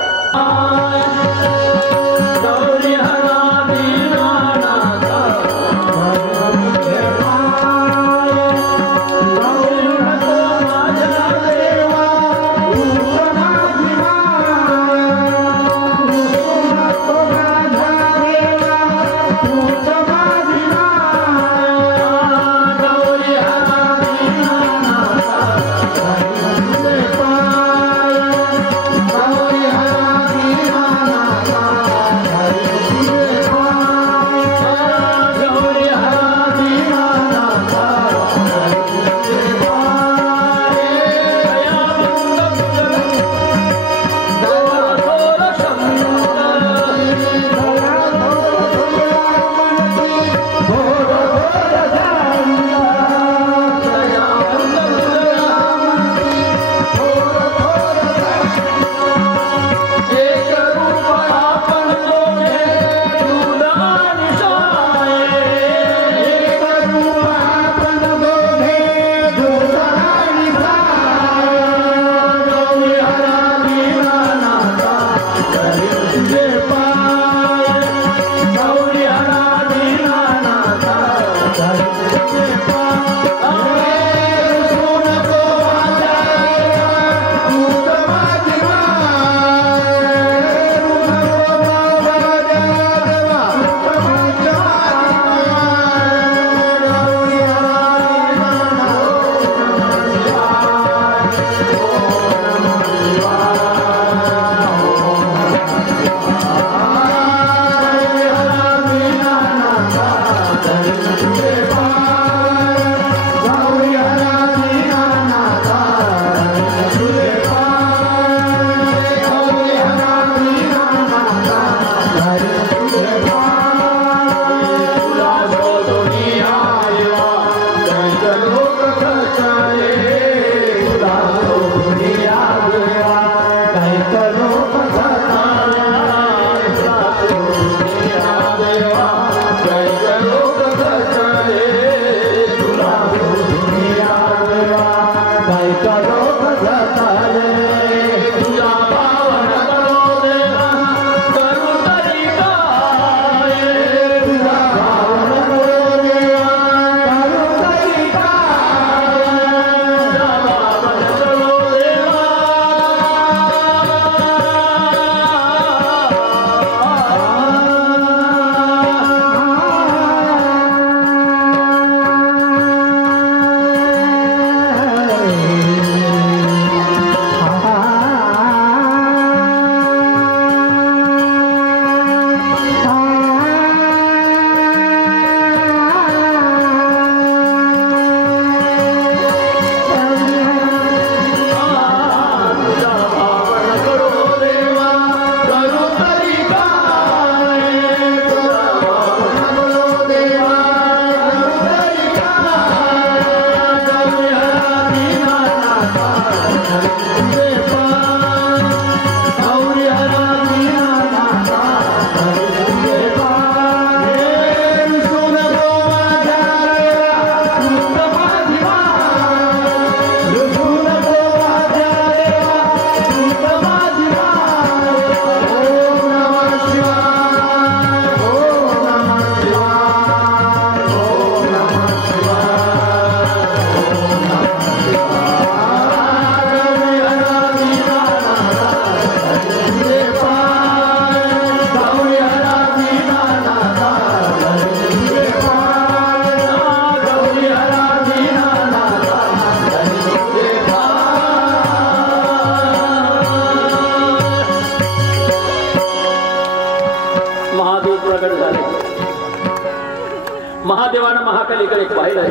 महादेवानं महाकालीकडे पाहिलं आहे.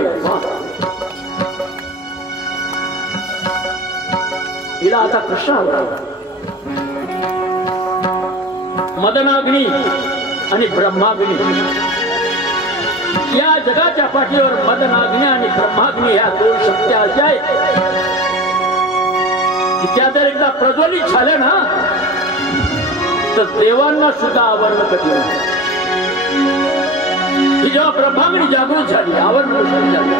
हिला आता प्रश्न होता, मदनाग्नी आणि ब्रह्माग्नी या जगाच्या पाठीवर मदनाग्नी आणि ब्रह्माग्नी ह्या दोन शक्त्या अशा आहेत की त्या जर एकदा प्रज्वलित झाल्या ना तर देवांना सुद्धा आवरणं कठीण आहे. ही जेव्हा ब्रह्मांगणी जागृत झाली आवरणं कठीण झाली.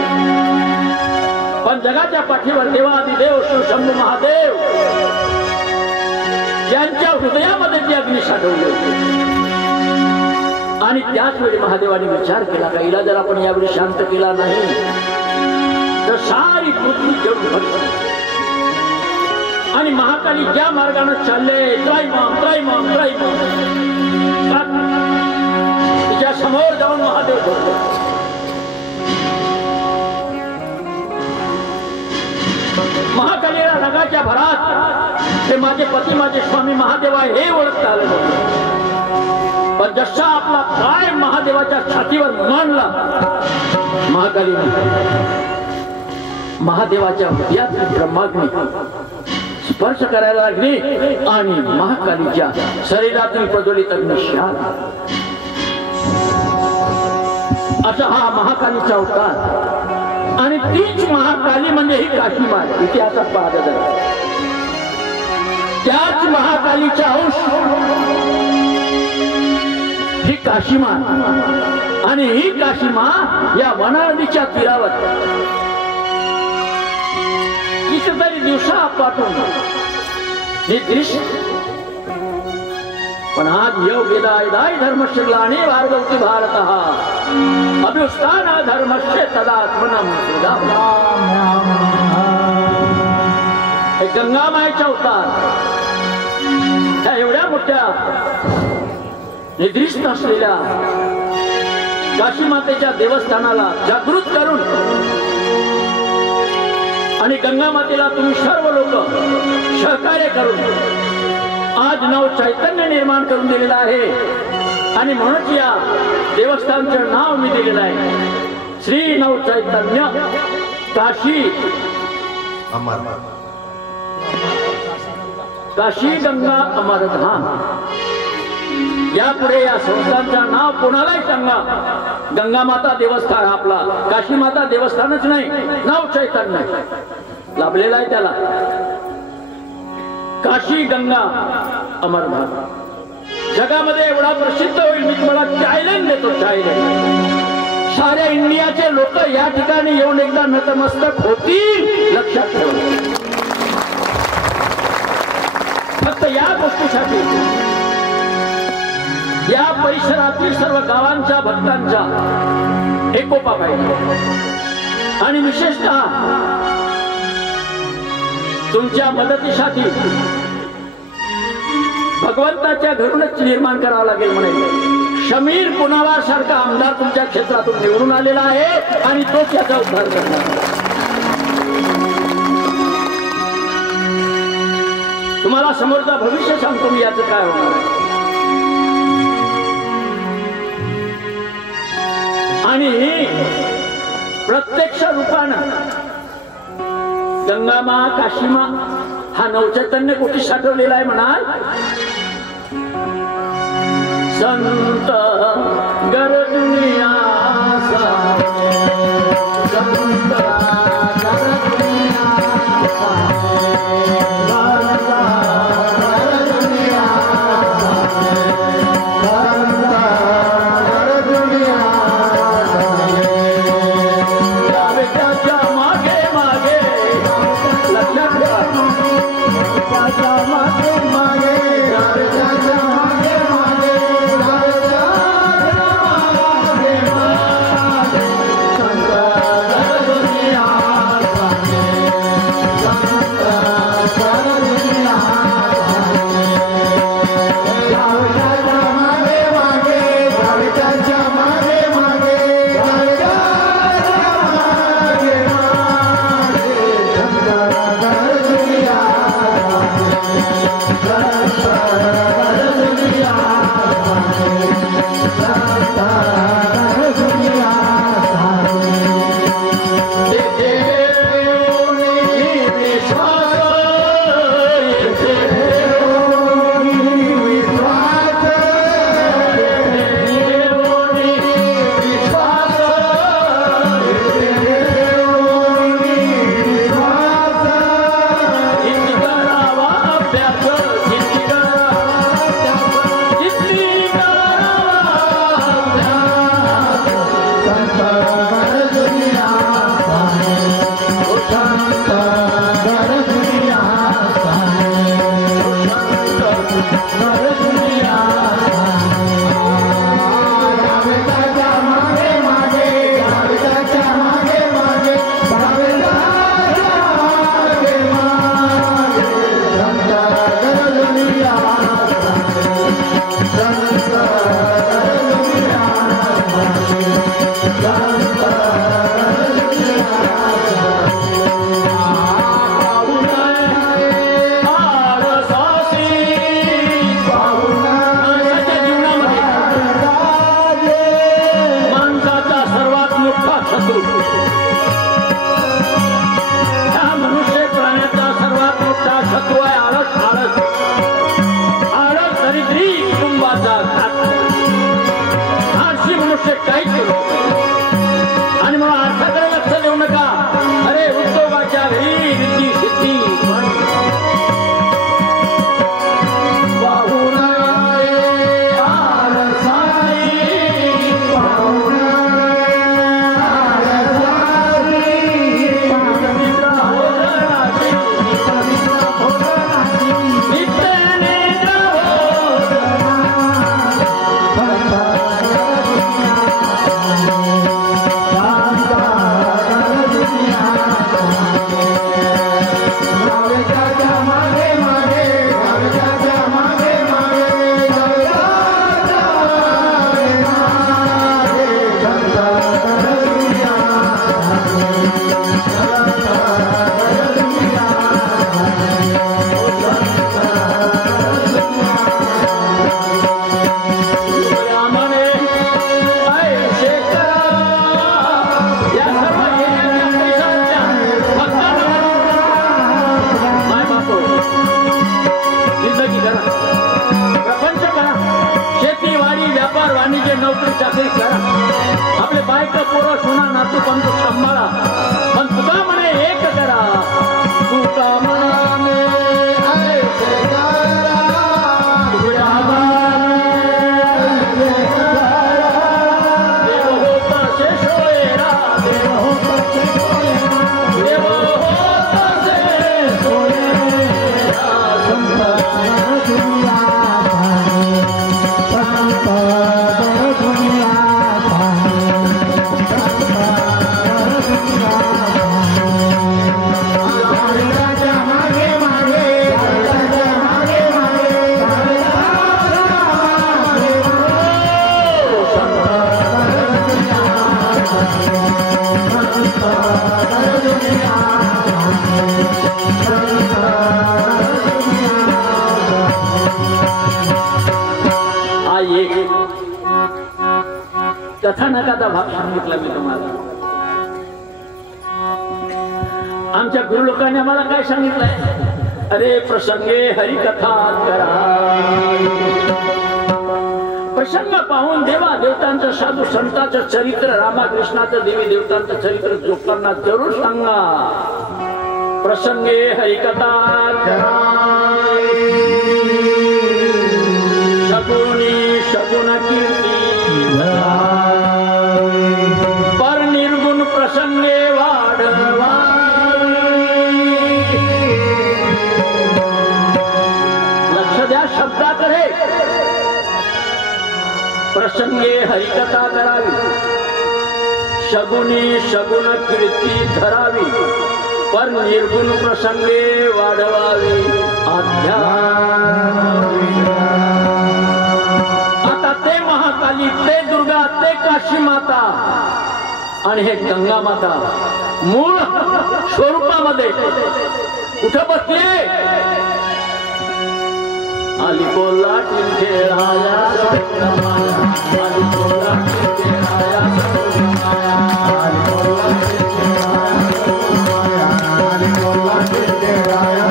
पण जगाच्या पाठीवर देवादिदेव शिव शंभू महादेव यांच्या हृदयामध्ये ती अग्नी साठवली होती. आणि त्याच वेळी महादेवाने विचार केला का हिला जर आपण यावेळी शांत केला नाही तर सारी पृथ्वी जळून पडते. आणि महाकाली ज्या मार्गाने चालले त्रैमाम त्रैमाम त्रैमाम तिच्या समोर जाऊन महादेव बोलतो. महाकालीला रगाच्या भरात हे माझे पती माझे स्वामी महादेव आहे हे ओळखता आलं नव्हतं. पण जसा आपला पाय महादेवाच्या छातीवर मांडला महाकालीने महादेवाच्या हृदयात ब्रह्माग्नी स्पर्श करायला लागली आणि महाकालीच्या शरीरातून प्रज्वलित अग्नी शांत. असा हा महाकालीचा अवतार. आणि तीच महाकाली म्हणजे ही काशीमा इतिहासात पाहत जातो. त्याच महाकालीचा अंश ही काशीमा. आणि ही काशीमा या वना नदीच्या तीरावर कितीतरी दिवसा पाठवून दृश्य. पण आज योग वेदाय धर्मशीला आणि भार्गवती भारत अभ्युस्थान धर्मस्य तदात्मनम हे गंगामायेचा अवतार. त्या एवढ्या मोठ्या निद्रिस्त असलेल्या काशी मातेच्या देवस्थानाला जागृत करून आणि गंगा मातेला तुम्ही सर्व लोक सहकार्य करून आज नव चैतन्य निर्माण करून दिलेलं आहे. आणि म्हणूनच या देवस्थानचं नाव मी दिलेलं आहे श्री नव चैतन्य काशी काशी गंगा अमरधाम. यापुढे या संस्थांचं नाव कोणालाही सांगा गंगा माता देवस्थान आपला काशी माता देवस्थानच नाही नव चैतन्य लाभलेला आहे त्याला. काशी गंगा अमरधाम जगामध्ये एवढा प्रसिद्ध होईल मी तुम्हाला चॅलेंज देतो. चॅलेंज साऱ्या इंडियाचे लोक या ठिकाणी येऊन एकदा नतमस्तक होतील लक्षात ठेवा. फक्त या गोष्टीसाठी या परिसरातील सर्व गावांच्या भक्तांचा एकोपा पाहिजे. आणि विशेषतः तुमच्या मदतीसाठी भगवंताच्या घरूनच निर्माण करावं लागेल. म्हणे शमीर पुनावार सारखा आमदार तुमच्या क्षेत्रातून निवडून आलेला आहे आणि तोच याचा उद्धार करणार. तुम्हाला समोरचा भविष्य सांगतो मी याचं काय होणार आहे. आणि प्रत्यक्ष रूपानं गंगामा काशीमा हा नवचैतन्य कोटी साठवलेला आहे. म्हणाल संत गरजुनिया संत संत पोरं सुना नातू पण तो सांभाळा पण तुका म्हणे एक करा तुका मनामे ऐसे करा तुझ्या देव होता से सोयरा देव होता से सोयरा संता दुनिया संता दुनिया कथानकाचा भाग सांगितला मी तुम्हाला. आमच्या गुरु लोकांनी आम्हाला काय सांगितलंय? अरे प्रसंगे हरिकथा करा. प्रसंग पाहून देवा देवतांचं साधू संतांचं चरित्र रामकृष्णाचं देवी देवतांचं चरित्र लोकांना जरूर सांगा. प्रसंगे हरिकथा करा. शकुनी शकुन कीर्ती पर निर्गुण प्रसंगे वाढवा. लक्ष द्या शब्दाकडे. प्रसंगे हरिकथा करावी शगुनी शगुन कीर्ती धरावी पर निर्गुण प्रसंगे वाढवावी. आता ते महाकाली ते दुर्गा ते काशी माता आणि हे गंगा माता मूळ स्वरूपामध्ये कुठे बसले? आली कोल्हाटी खेळाया आली कोल्हाटी खेळाया आली कोल्हाटी खेळाया आली कोल्हाटी खेळाया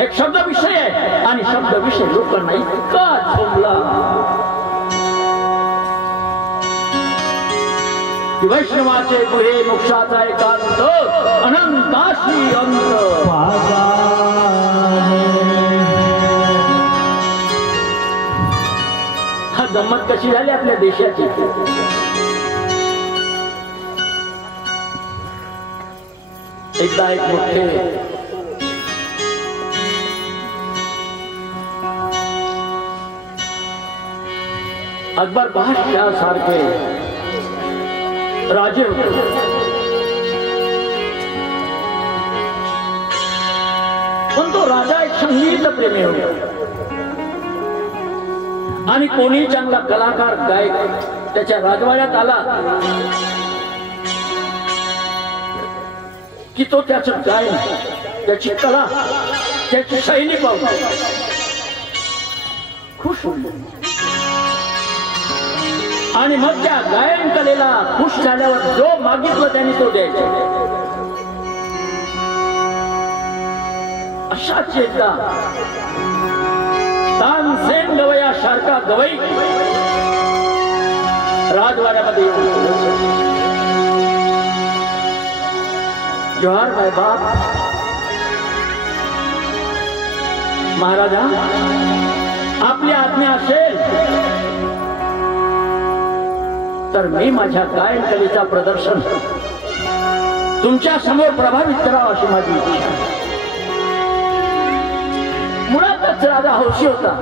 एक शब्द विषय आहे आणि शब्द विषय लोकांना इतका झोंबला. वैष्णवाचे गुहे मोक्षाचा एकांत अनंताशी अंत. हा गंमत कशी झाली आपल्या देशाची. एकदा एक मोठे अकबर बादशाह सारखे राजे होते. पण तो राजा एक संगीत प्रेमी होता आणि कोणी चांगला कलाकार गायक त्याच्या राजवाड्यात आला की तो त्याचं गायन त्याची कला त्याची शैली पाहून खुश होतो आणि मग त्या गायन कलेला खुश झाल्यावर जो मागितलं त्यांनी तो द्यायचा. अशाच एकदा तानसेन गवया सारखा गवई राजवाड्यामध्ये येऊन जोहार भाई बाप महाराजा आपली आज्ञा असेल तर मी माझ्या गायन कलेचा प्रदर्शन तुमच्या समोर प्रभावित करावं अशी माझी इच्छा. मुळातच राजा हौशी होता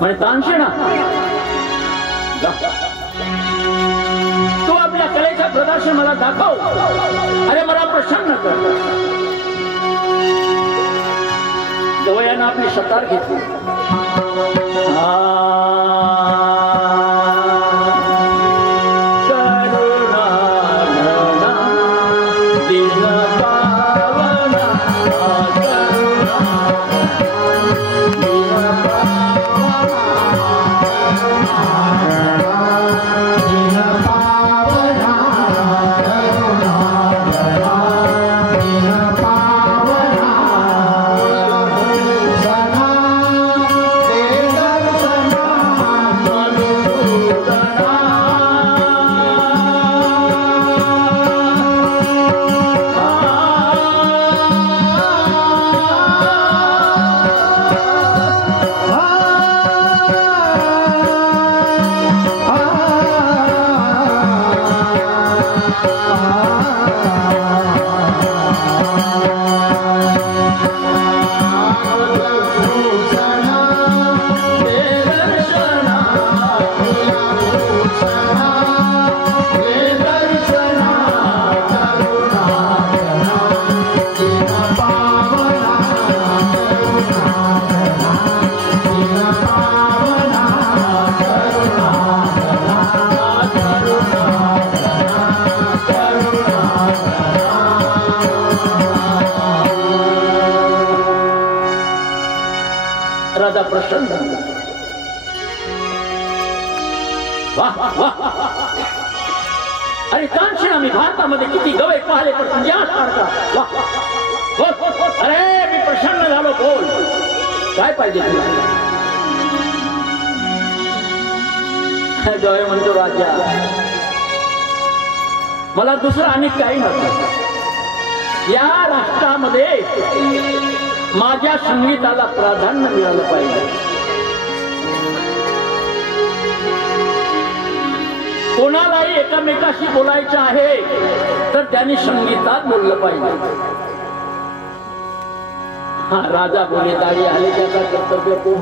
म्हणजे तानसेना तू आपल्या कलेचं प्रदर्शन मला दाखव. अरे मला प्रसन्न कर. गवयानं आपली सतार घेतली. राजा प्रसन्न. अरे तानसेना मी भारतामध्ये किती गवे पाहिले पण तुझ्यासारखा. अरे मी प्रसन्न झालो. बोल काय पाहिजे तुला. गवे म्हणतो राजा मला दुसरं आणि काही नको. या राष्ट्रामध्ये माझ्या संगीताला प्राधान्य मिळालं पाहिजे. कोणालाही एकमेकाशी बोलायचं आहे तर त्यांनी संगीतात बोललं पाहिजे. हा राजा बोले दाढी आले त्याचा कर्तव्य कोण.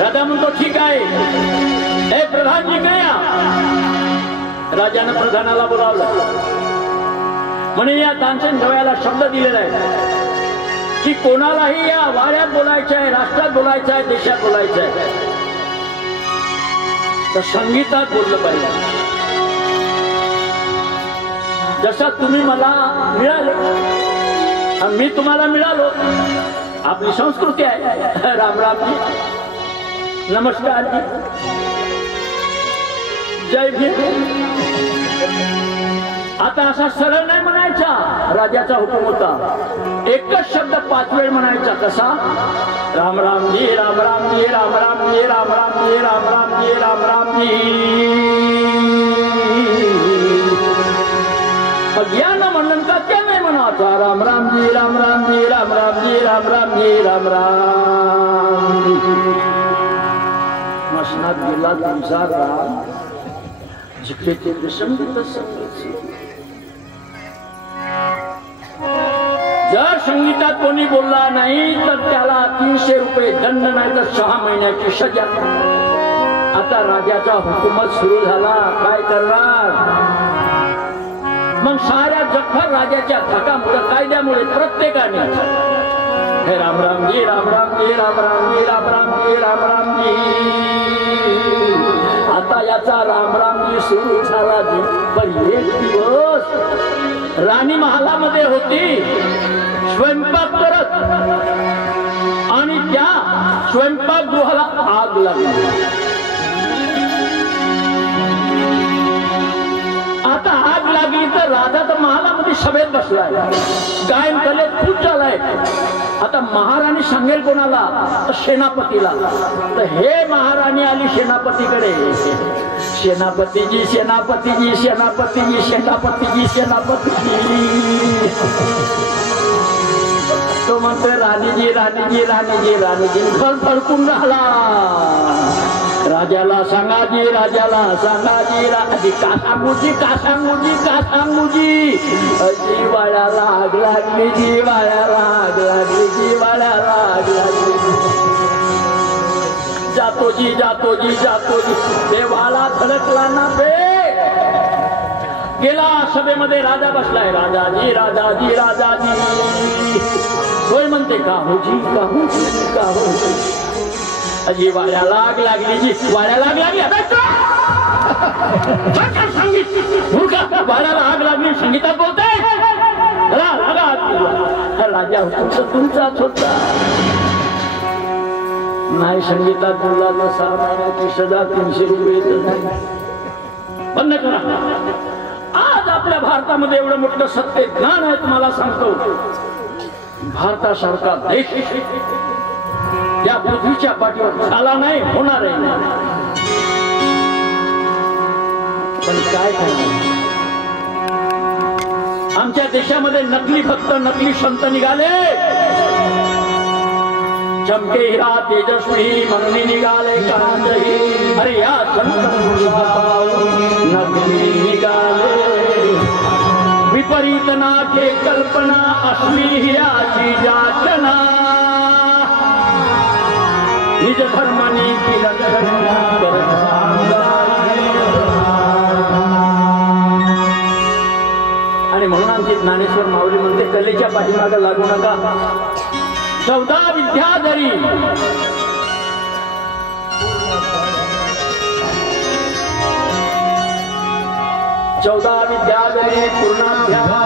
राजा म्हणतो ठीक आहे हे प्रधानजी गया. राजानं प्रधानाला बोलावलं. म्हणे या तानसेन गवयाला शब्द दिलेला आहे की कोणालाही या वाड्यात बोलायचं आहे, राष्ट्रात बोलायचं आहे, देशात बोलायचं आहे तर संगीतात बोललं पाहिजे. जसा तुम्ही मला मिळाले आणि मी तुम्हाला मिळालो. आपली संस्कृती आहे. राम राम जी, नमस्कार जी, जय भीम. आता असा सरळ नाही म्हणायचा. राजाचा हुकूम होता एकच शब्द 5 वेळ म्हणायचा. कसा. राम राम जी, राम राम जी, राम राम जी, राम राम जी, राम राम जी, राम राम जी. मग या न म्हणलं का ते नाही म्हणायचा. राम राम जी, राम राम जी, राम राम जी, राम राम जी, राम राम जी. मसनात गेला तुमचा राम जिकडे ते संगीत. जर संगीतात कोणी बोलला नाही तर त्याला 300 रुपये दंड नाही तर 6 महिन्याची सजा. आता राजाचा हुकूमत सुरू झाला. काय करणार. मग साऱ्या जगभर राजाच्या धकामुळे कायद्यामुळे प्रत्येकाने हे राम राम जी, राम राम जी, राम राम जी, राम राम जी, राम राम जी. आता याचा राम राम जी सुरू झाला. पण एक दिवस राणी महालामध्ये होती स्वयंपाक करत आणि त्या स्वयंपाकगृहाला आग लागली. आता आग लागली तर राजा तर महालामध्ये सभेत बसलाय, गायन कलेत खूप झालाय. आता महाराणी सांगेल कोणाला तर सेनापतीला. तर हे महाराणी आली सेनापतीकडे. सेनापतीजी, सेनापतीजी, सेनापतीजी, सेनापतीजी, सेनापतीजी. तो म्हणतोय राणीजी राणीजी राणीजी राणीजी घर फडकून राहिला. राजाला सांगाजी राजाला सांगाजी राजी का सांगूजी का सांगूजी का सांगूजी. जीवाळ्याला आग लागली जीवाळ्याला आग लागली जीवाळ्याला आग लागली. जातोजी जातोजी जातोजी देवाला धडकला ना बे. गेला सभेमध्ये राजा बसलाय. राजाजी राजाजी राजाजी होय म्हणते का होजी का होजी का होजी. अजी वाड्या लाग लागली जी वाड्या लाग लागली. सांगित वाड्याला आग लागली संगीतात बोलते राजा तुमचाच होता. नाही संगीतात मुलाला 6 महिन्याची सजा 300 रुपये बंद करा. आज आपल्या भारतामध्ये एवढं मोठं सत्य ज्ञान आहे. तुम्हाला सांगतो भारतासारखा देश या पृथ्वीच्या पाठीवर झाला नाही होणार आहे. पण काय आमच्या देशामध्ये नकली भक्त नकली संत निघाले. चमके हिरा तेजस्वी म्हणून निघाले कांतही. अरे या संत नकली निघाले. विपरीत नाटे कल्पना असली हिराची जाचना. निज धर्मानी आणि म्हणून आमची ज्ञानेश्वर माऊली म्हणते कलेच्या पाठीमागे लागू नका. 14 विद्याधरी पूर्णाभ्यास.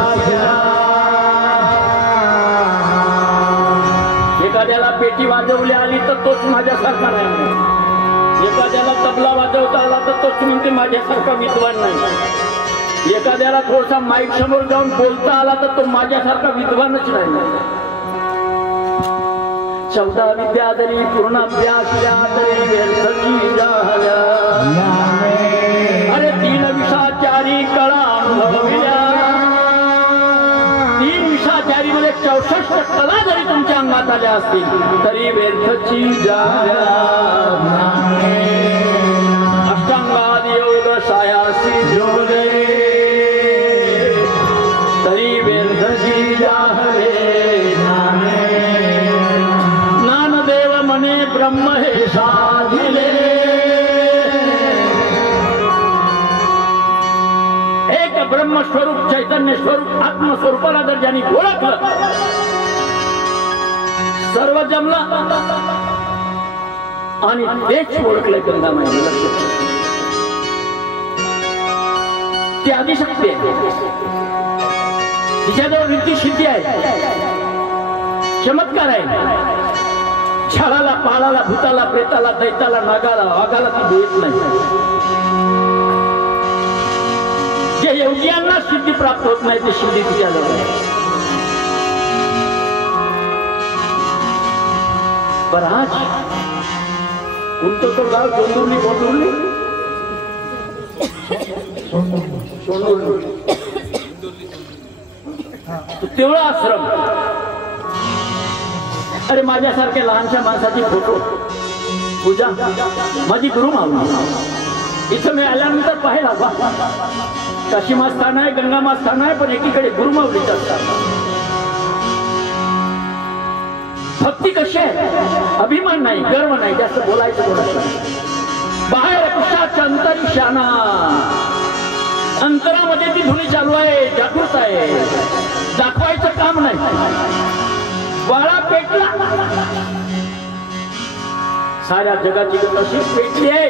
एखाद्याला पेटी वाजवली आली तर तोच माझ्यासारखा नाही. एखाद्याला तबला वाजवता आला तर तोच म्हणते माझ्यासारखा विद्वान नाही. एखाद्याला थोडासा माईक समोर जाऊन बोलता आला तर तो माझ्यासारखा विद्वानच नाही. 14 विद्याधरी पूर्णाभ्यास व्यर्थची झाल्या. अरे 3 विषाचारी कळा अनुभवल्या. 3 विषाचारी मध्ये 64 कला जरी तुमच्या अंगात आल्या असतील तरी व्यर्थची झाल्या. अष्टांगाद योग सायासी जोडे तरी व्यर्थची झाले. ब्रह्म हे साधिले. एक ब्रह्मस्वरूप चैतन्य स्वरूप आत्मस्वरूपाला जर ज्यांनी ओळखलं सर्व जमलं. आणि तेच ओळखले गंगामाई. ती आदिशक्ती आहे. तिच्याजवळ रीती सिद्धी आहे. चमत्कार आहे. झाडाला पाळाला भूताला प्रेताला दैताला नागाला वाघाला ती देत नाही. जे योगियांना सिद्धी प्राप्त होत नाही ते सिद्धी तिच्याजवळ आहे. पण आज कोणतं तो गाव जोंदुर्ली बोंदुर्ली तेवढा आश्रम. अरे माझ्यासारख्या लहानशा माणसाची फोटो पूजा माझी गुरु माऊली. इथं मी आल्यानंतर पाहिला काशीमा स्थान आहे गंगामा स्थान आहे पण एकीकडे गुरु माऊलीचं स्थान. भक्ती कशी आहे. अभिमान नाही गर्व नाही जास्त बोलायचं बोलायचं. बाहेर पुरुषाच्या अंतरिक्षाना अंतरामध्ये ती धुनी चालू आहे. जागृत आहे. दाखवायचं काम नाही. वाळा पेटला. साऱ्या जगाची तशीच पेटली आहे.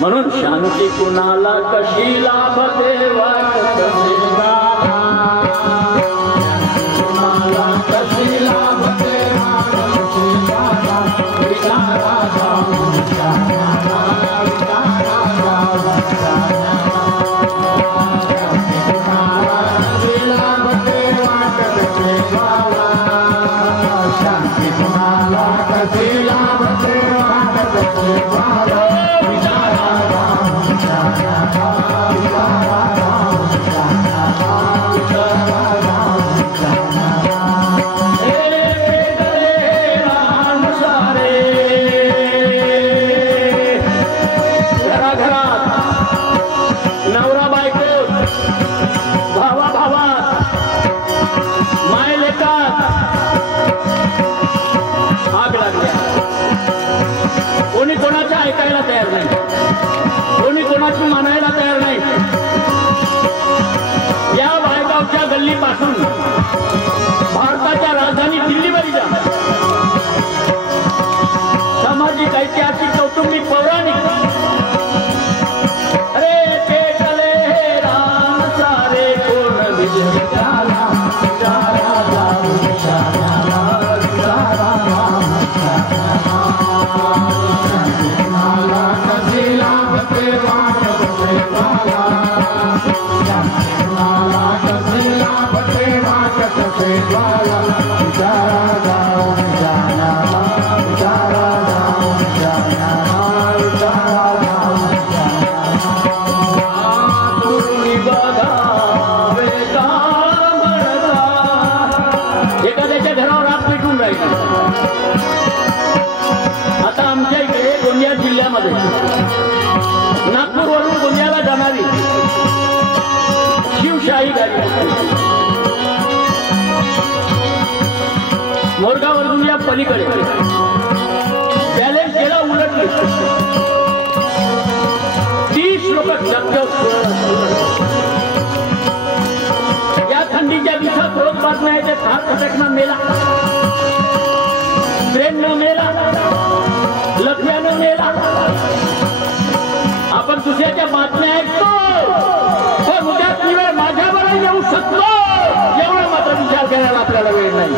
म्हणून शांती कुणाला कशी लाभते कुणाला कशी लाभते Jai पासून भारताच्या राजधानी दिल्लीवर जा. सामाजिक, ऐतिहासिक, कौटुंबिक, पौराणिक अरे पेटले हे रान सारे कोण विचारा विचारा जाऊ विचारा विचारा मला कसेला बते वाटते मला मला कसेला बते वाटते मला विचारा जाऊ विचारा विचारा जाऊ विचारा विचारा जाऊ तुम्ही बघा वेता म्हणता एखाद्याच्या घरावर आग पेटून राहील. आता आमच्या इकडे गोंदिया जिल्ह्यामध्ये नागपूरवरून गोंदियाला जाणारी शिवशाही गाडी मोरगाववरून या पलीकडे बॅलेन्स केला उलटली 30 लोक या थंडीच्या दिवसात रोज बातम्या येते. फार खटकना मेला, ट्रेननं मेला, लखव्यानं मेला. आपण दुसऱ्याच्या बातम्या ऐकतो पण उद्या ती वेळ माझ्यावर येऊ शकतो एवढा मात्र विचार करायला आपल्याला वेळ नाही.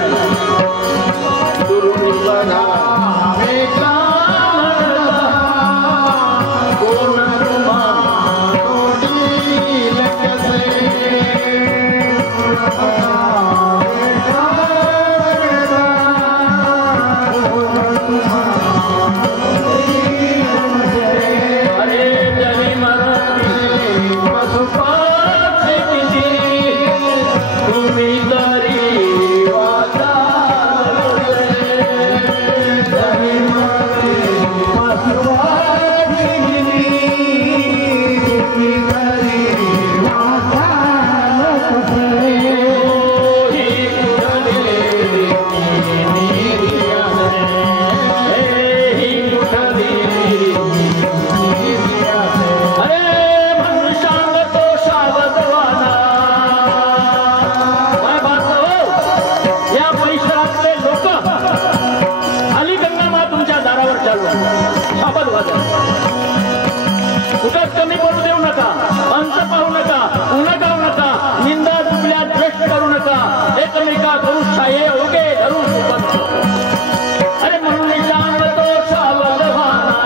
कुठं कमी पडू देऊ नका, अंत पाहू नका, उन्हा गाऊ नका, निंदा चुकल्या द्वेष करू नका, एकमेका करू शाये ओगे धरून अरे म्हणून सांगतो सावधवाना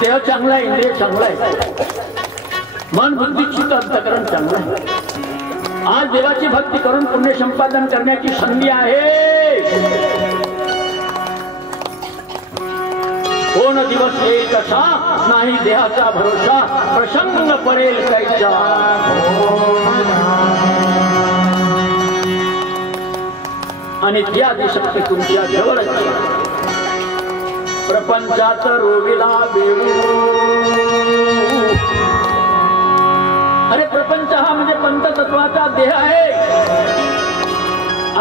देह चांगला आहे, इंद्रिय चांगला आहे, मन बुद्धी चित्त अंतकरण चांगलं आहे. आज देवाची भक्ती करून पुण्य संपादन करण्याची संधी आहे. कोण दिवस येईल कसा नाही देहाचा भरोसा, प्रसंग पडेल कैचा. आणि ती आदिशक्ती तुमच्या जवळच प्रपंचात रोविला बेळू. अरे प्रपंच हा म्हणजे पंचतत्वाचा देह आहे.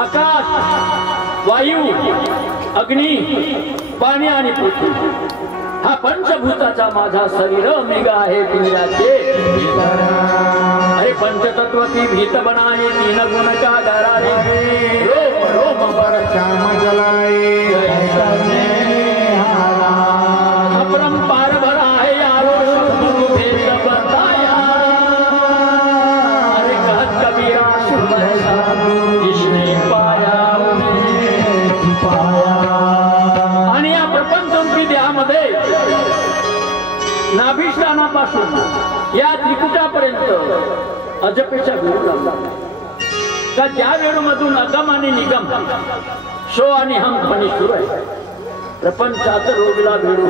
आकाश, वायू, अग्नी, पाणी आणि पृथ्वी हा पंचभूताचा माझा शरीर मेघ आहे पिंजराचे. अरे पंचतत्व ती भीत बनाने तीन गुण का गरारे रोम रोम पर श्याम जलाए अपरंपार भरा है यारो शब्द भेद बताया. अरे कहत कबीरा इसने पाया आणि या प्रपंचरूपी देहामध्ये नाभिष्ठानापासून या त्रिकुटापर्यंत अजपेचा वेळ लावला का ज्या वेळूमधून अगम आणि निगम शो आणि हम ध्वनी सुरू आहे. प्रपंचात रोगला वेळू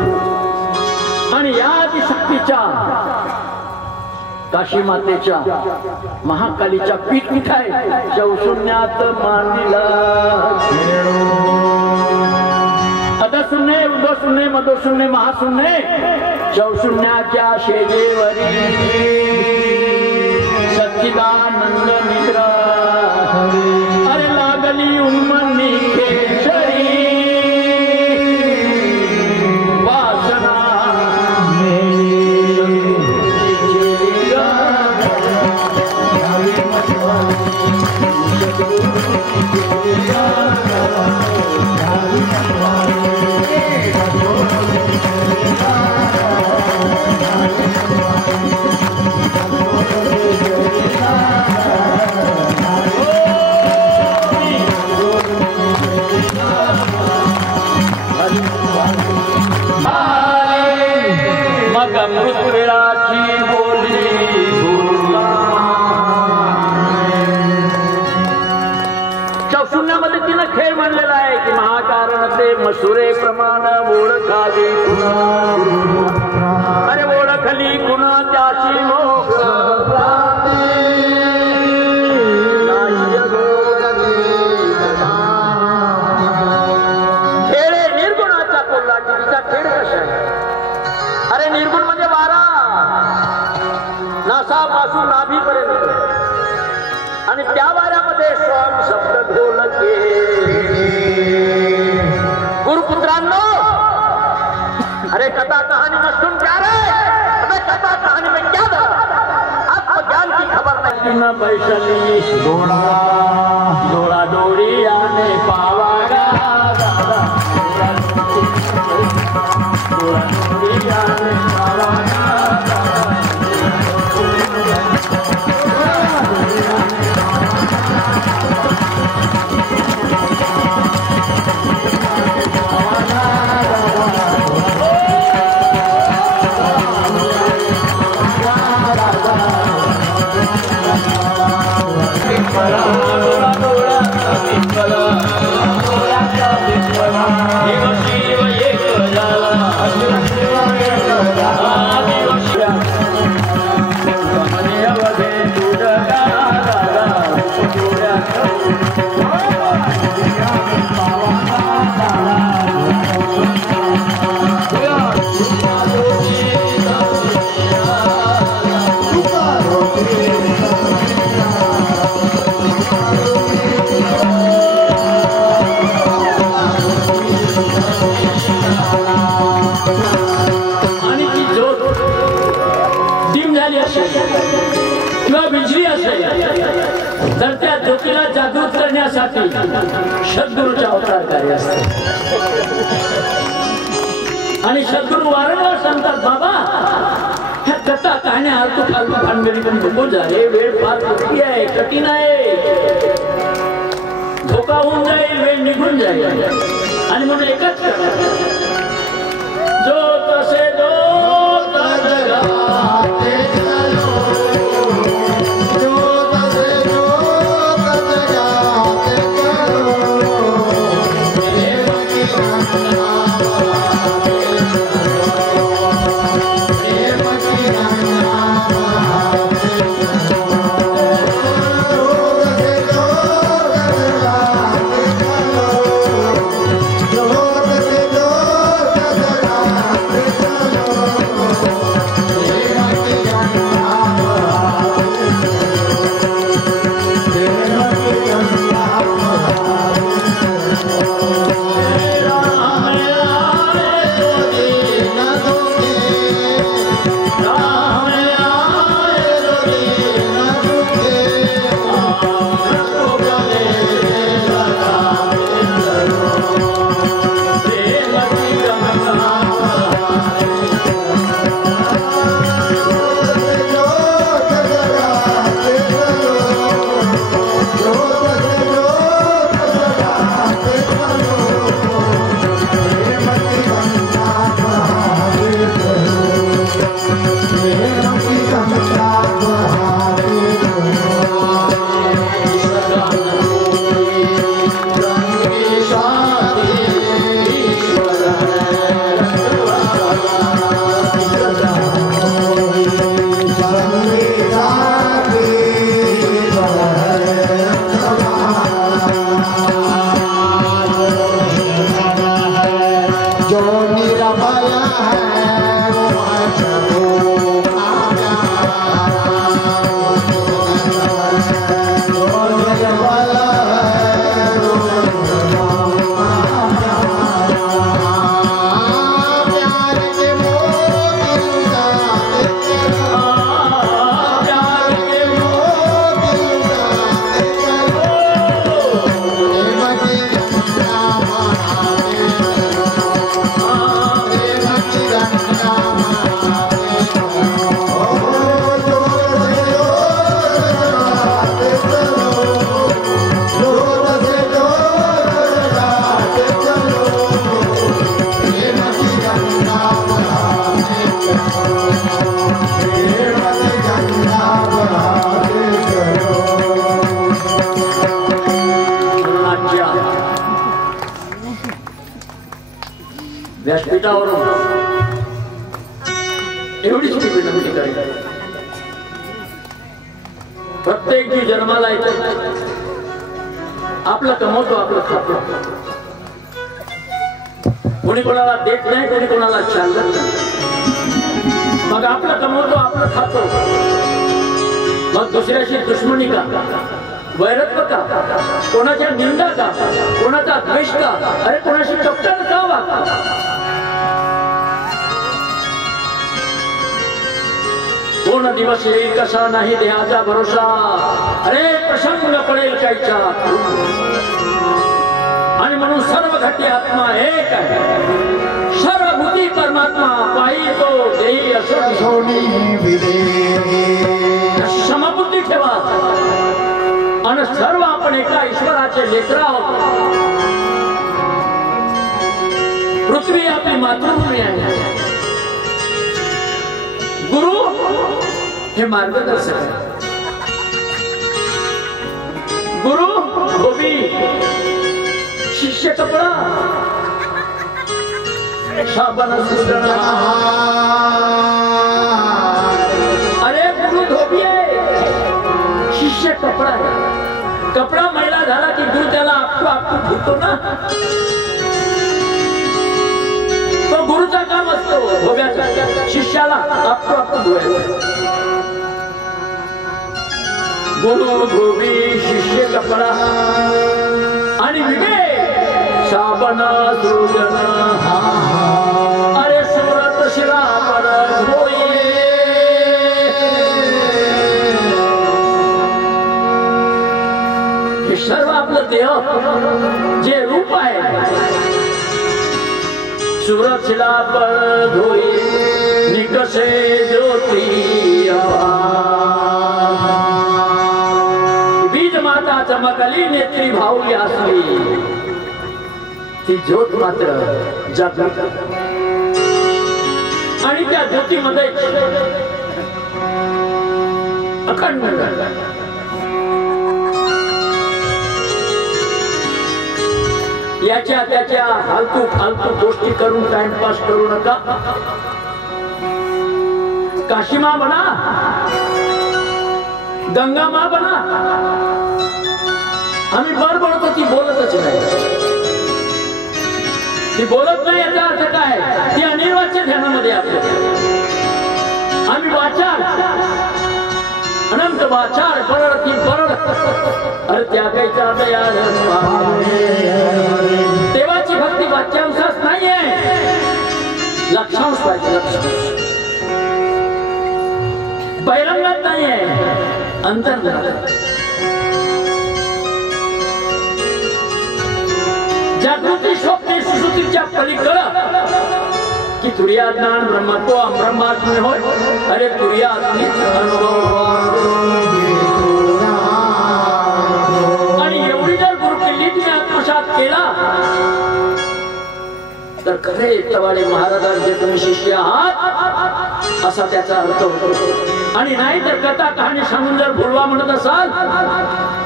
आणि या आदिशक्तीच्या काशी मातेच्या महाकालीच्या पीठ उठाय चौशून्यात मांडला अधशून्य उर्ध्वशून्य मधोशून्य महाशून्य चौशून्याच्या शेजेवरी सच्चिदानंद मित्र अरे लागली उन्मनी केशरी वासना मृतवेळाची बोली चौशून्यामध्ये तिनं खेळ म्हणलेला आहे की महाकारण ते मसुरे प्रमाण ओळखावी अरे ओळखली कुणा त्याची खेळ निर्गुणाचा कोल्हा तिचा खेळ कसा आहे अरे निर्गुण म्हणजे 12 नासापासून नाभीपर्यंत आणि त्या वाऱ्यामध्ये स्वाम शब्द ढोलके गुरुपुत्रांनो अरे कथा कहानी नसून क्या रे अबे कथा कहानी में क्या था आत्मज्ञान की खबर नहीं न बैसली डोळा डोळी आने पावागा तर त्या ज्योतीला जागृत करण्यासाठी सद्गुरूचे अवतार कार्य असते आणि सद्गुरू वारंवार सांगतात बाबा ह्या कथा कहाण्या आलतू फालतू भानगडी पण नको झाले वेळ फार मोठी आहे कठीण आहे धोका होऊन जाईल वेळ निघून जाईल आणि म्हणून एकच जो तसे जो मनावरून एवढीच मी विनंती करेन. प्रत्येक जीव जन्माला येतो, आपलं कमवतो, आपलं खातो. कोणी कोणाला देत नाही, कोणी कोणाला चालत नाही. मग आपलं कमवतो, आपलं खातो. मग दुसऱ्याशी दुश्मनी का, वैरत्व का, कोणाच्या निंदा का, कोणाचा द्वेष का, अरे कोणाशी कपटात का वागता. कोण दिवस येईल कसा नाही देहाचा भरोसा. अरे प्रसंग पडेल कायचा. आणि म्हणून सर्व घटी आत्मा एक आहे, सर्वभूती परमात्मा पायी तो देही असो. समबुद्धी ठेवा आणि सर्व आपण एका ईश्वराचे लेकर आहोत. पृथ्वी आपली मातृभूमी आहे. गुरु हे मार्गदर्शक आहे. गुरु धोबी, शिष्य कपडा, शाबाना सुगणा. अरे गुरु धोबी आहे, शिष्य कपडा आहे. कपडा मैला झाला की गुरु त्याला आपटू धुतो ना. तो गुरुचा काम असतो धोब्याचा, शिष्याला आपटू धुवायचं. गुरु धोबी, शिष्य कपडा आणि विवेक साबना सुगणा. अरे सुरत शिला परत होई. हे सर्व आपलं देह जे रूप आहे, सुरत शिला परत होई. निकसे ज्योती बीज माता चमकली, नेत्री भावली असली. ती ज्योत मात्र जागृत आणि त्या ज्योतीमध्ये अखंड याच्या त्याच्या फालतू फालतू गोष्टी करून टाइमपास करू नका. काशीमा बना, गंगामा बना. आम्ही बर बोलतो, ती बोलतच नाही. ती बोलत नाही याचा अर्थ काय, ती अनिर्वाच्य ध्यानामध्ये आपल्या. आम्ही वाचार, अनंत वाचार परळ ती परळ. अरे त्यागायचा दयाळ देवाची भक्ती वाच्यांशाच नाहीये, लक्षांश पाहिजे. लक्षांश बहिरंगात नाहीये, अंतर्गत. जागृती स्वप्ने सुश्रुतीच्या पलीकडं की तुर्या ज्ञान ब्रह्मत्व ब्रह्मात्म होय. अरे तुर्या आणि एवढी जर गुरुकिल्ली तुम्ही आत्मसात केला तर खरे तवाडे महाराजांचे तुम्ही शिष्य आहात असा त्याचा अर्थ होतो. आणि नाही तर कथा कहाणी सांगून जर बोलवा म्हणत असाल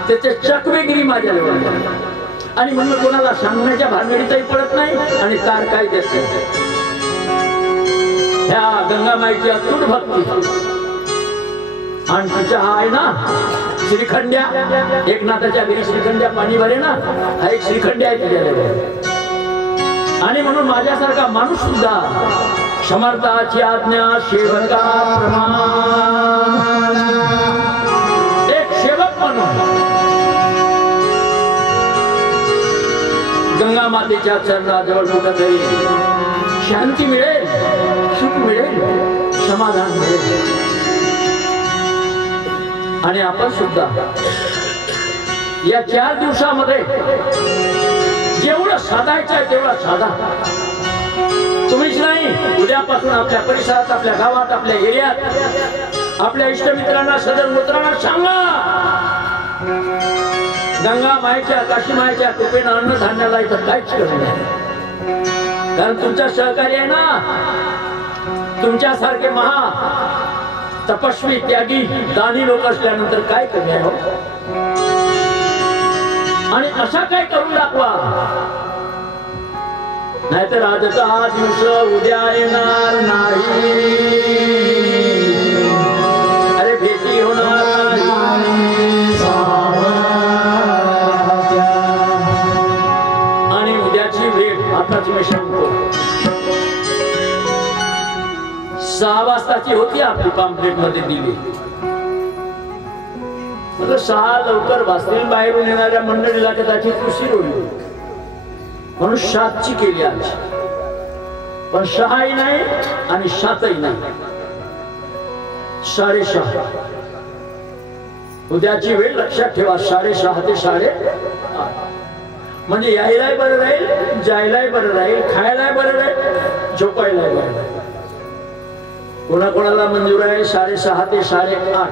त्याचे चकवेगिरी माझ्या लेवल. आणि म्हणून कोणाला सांगण्याच्या भानगडीतही पडत नाही आणि कार काय देत नाही. ह्या गंगामाईची अतूट भक्ती आणि तिचा हा आहे ना श्रीखंड्या, एकनाथाच्या घरी श्रीखंड्या पाणी भरे ना, हा एक श्रीखंड्या आहे तिच्याकडे. आणि म्हणून माझ्यासारखा माणूस सुद्धा समर्थाची आज्ञा सेवका प्रमाण एक सेवक म्हणून गंगा मातेच्या चरणाजवळ कुठेतरी शांती मिळेल, सुख मिळेल, समाधान मिळेल. आणि आपण सुद्धा या 4 दिवसामध्ये जेवढं साधायचं आहे तेवढं साधा. तुम्हीच नाही, उद्यापासून आपल्या परिसरात, आपल्या गावात, आपल्या एरियात आपल्या इष्टमित्रांना सदर मित्रांना सांगा गंगा मायेच्या काशी मायेच्या कृपेनं अन्नधान्याला इथं काहीच कमी नाही. कारण तुमच्या सहकारी आहे ना, तुमच्यासारखे महा तपस्वी त्यागी दानी लोक असल्यानंतर काय कमी आहे हो. आणि असा काय करून दाखवा नाहीतर आजचा हा दिवस उद्या येणार नाही. अरे भेटी होणार नाही. आणि उद्याची भेट आताच मी सांगतो. 6 वाजताची होती आपली पॅम्पलेट मध्ये दिली. 6 लवकर वाजतील. बाहेरून येणाऱ्या मंडळीला कदाचित उशीर होईल म्हणून 7ची केली आज. पण 6ही नाही आणि 7ही नाही. 6:30 उद्याची वेळ लक्षात ठेवा. 6:30 ते 8:30 म्हणजे यायलाही बरं राहील, जायलाही बरं राहील, खायलाही बरं राहील, झोपायलाही बरं राहील. कोणाकोणाला मंजूर आहे 6:30 ते 8:30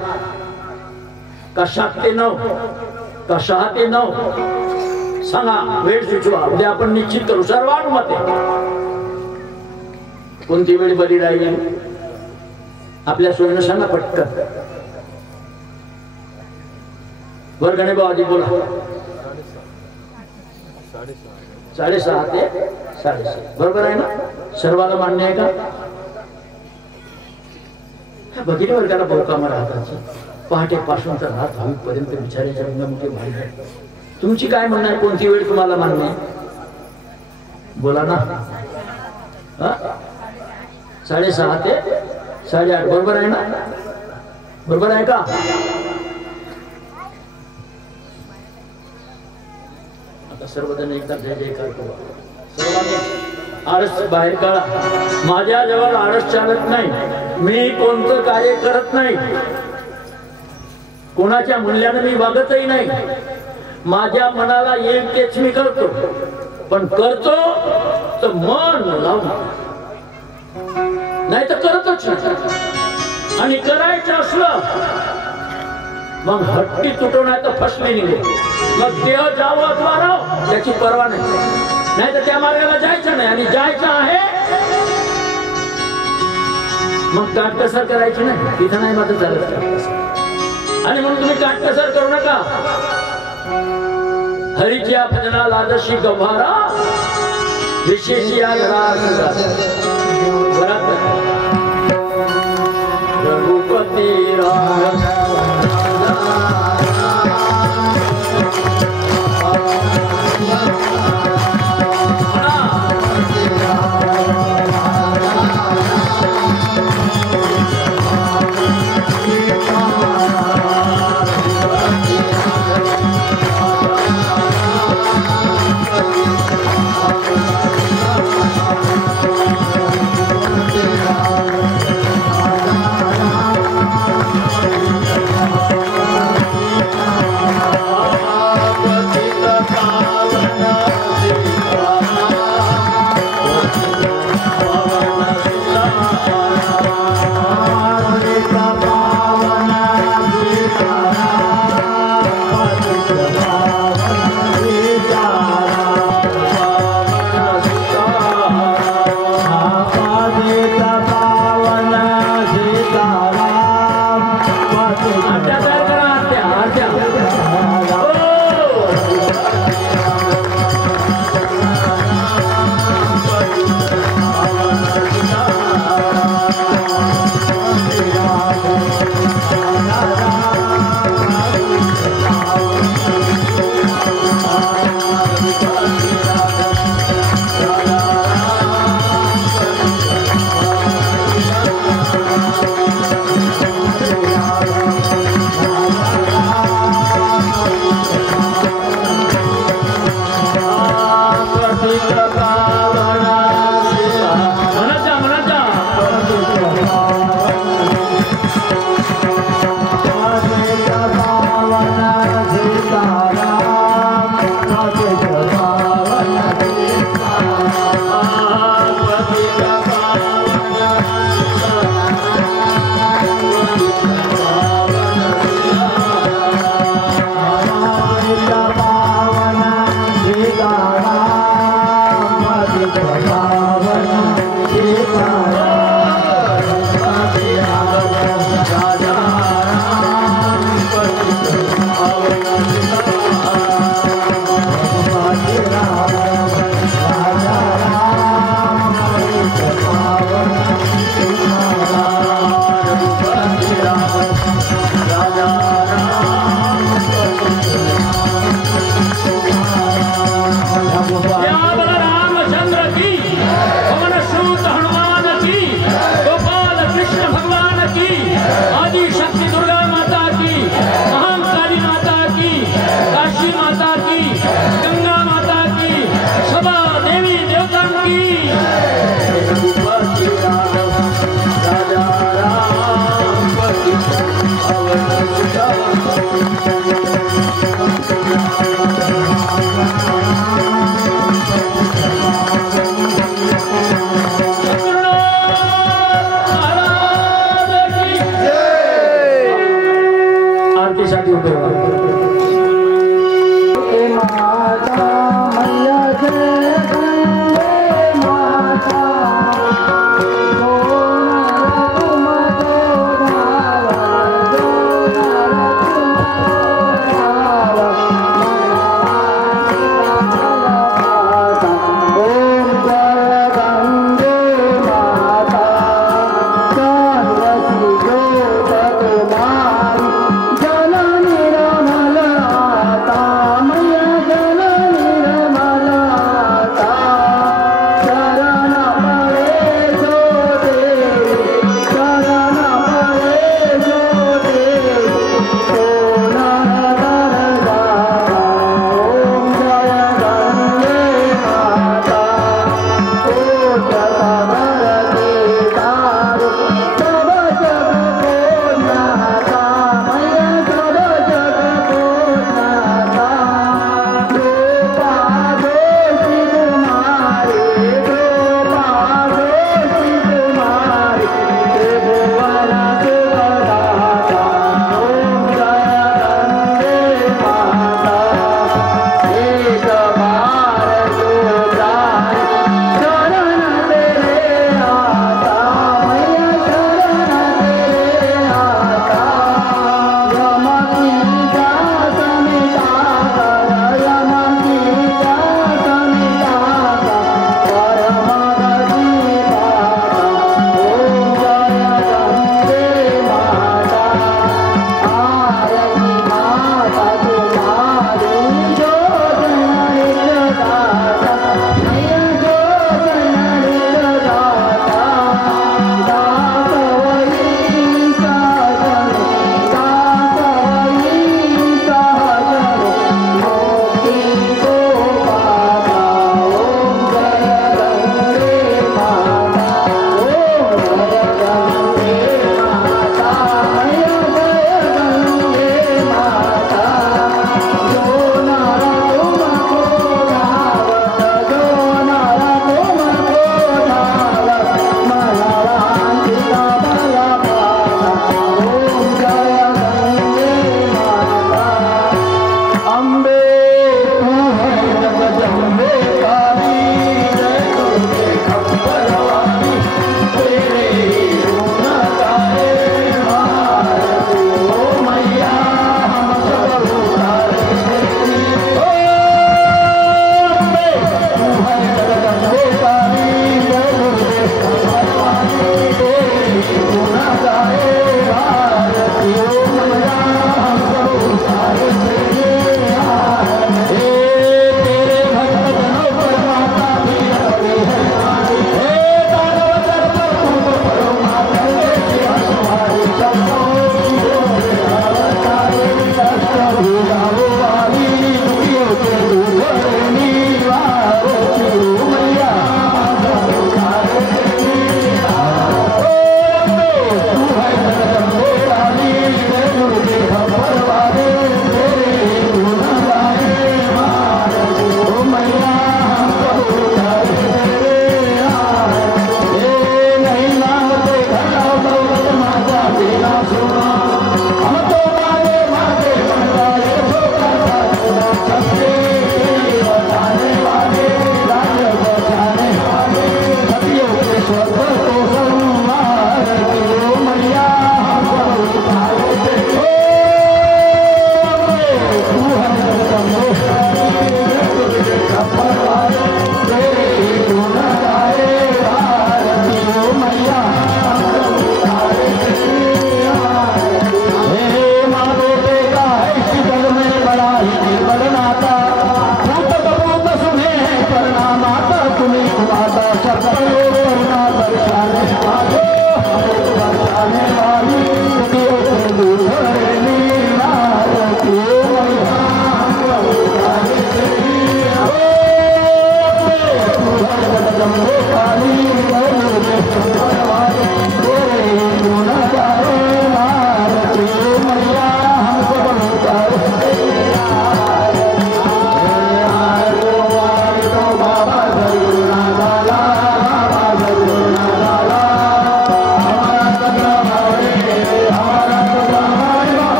का 7 ते 9 का 6 ते 9 सांगा. वेळ सुचवा. उद्या आपण निश्चित करू. सर्वानुमते कोणती वेळ बरी राहील आपल्या सोयीनं सांगा पटकन. वर्गणे बाबाजी बोला. 6:30 ते 7:30 बरोबर आहे ना? सर्वाला मान्य आहे का? भगिनी वर्गाला भाऊ कामा राहतात. पहाटेपासून तर रात हवीपर्यंत विचारायच्या मोठे भाई. तुमची काय म्हणणं आहे? कोणती वेळ तुम्हाला मान्य आहे? बोला ना. 6:30 ते 8:30 बरोबर आहे ना? बरोबर आहे का? आता सर्वजण एकदा जय जयकार करू. सर्वांनी आळस बाहेर काढा. माझ्या जवळ आळस चालत नाही. मी कोणतं कार्य करत नाही. कोणाच्या मूल्याने मी वागतही नाही. माझ्या मनाला येईल तेच मी करतो. पण करतो तर मन लावून, नाही तर करतच नाही. आणि करायचं असलं मग हट्टी तुटवणार तर फसले निघे. मग देह जावं अथवा राव त्याची पर्वा नाही. नाही तर त्या मार्गाला जायचं नाही. आणि जायचं आहे मग काटकसर करायची नाही. तिथं नाही मात्र चालत. आणि म्हणून तुम्ही काटकसर करू नका. हरीच्या भजनाला जशी गंभारा विशेषी रघुपती राम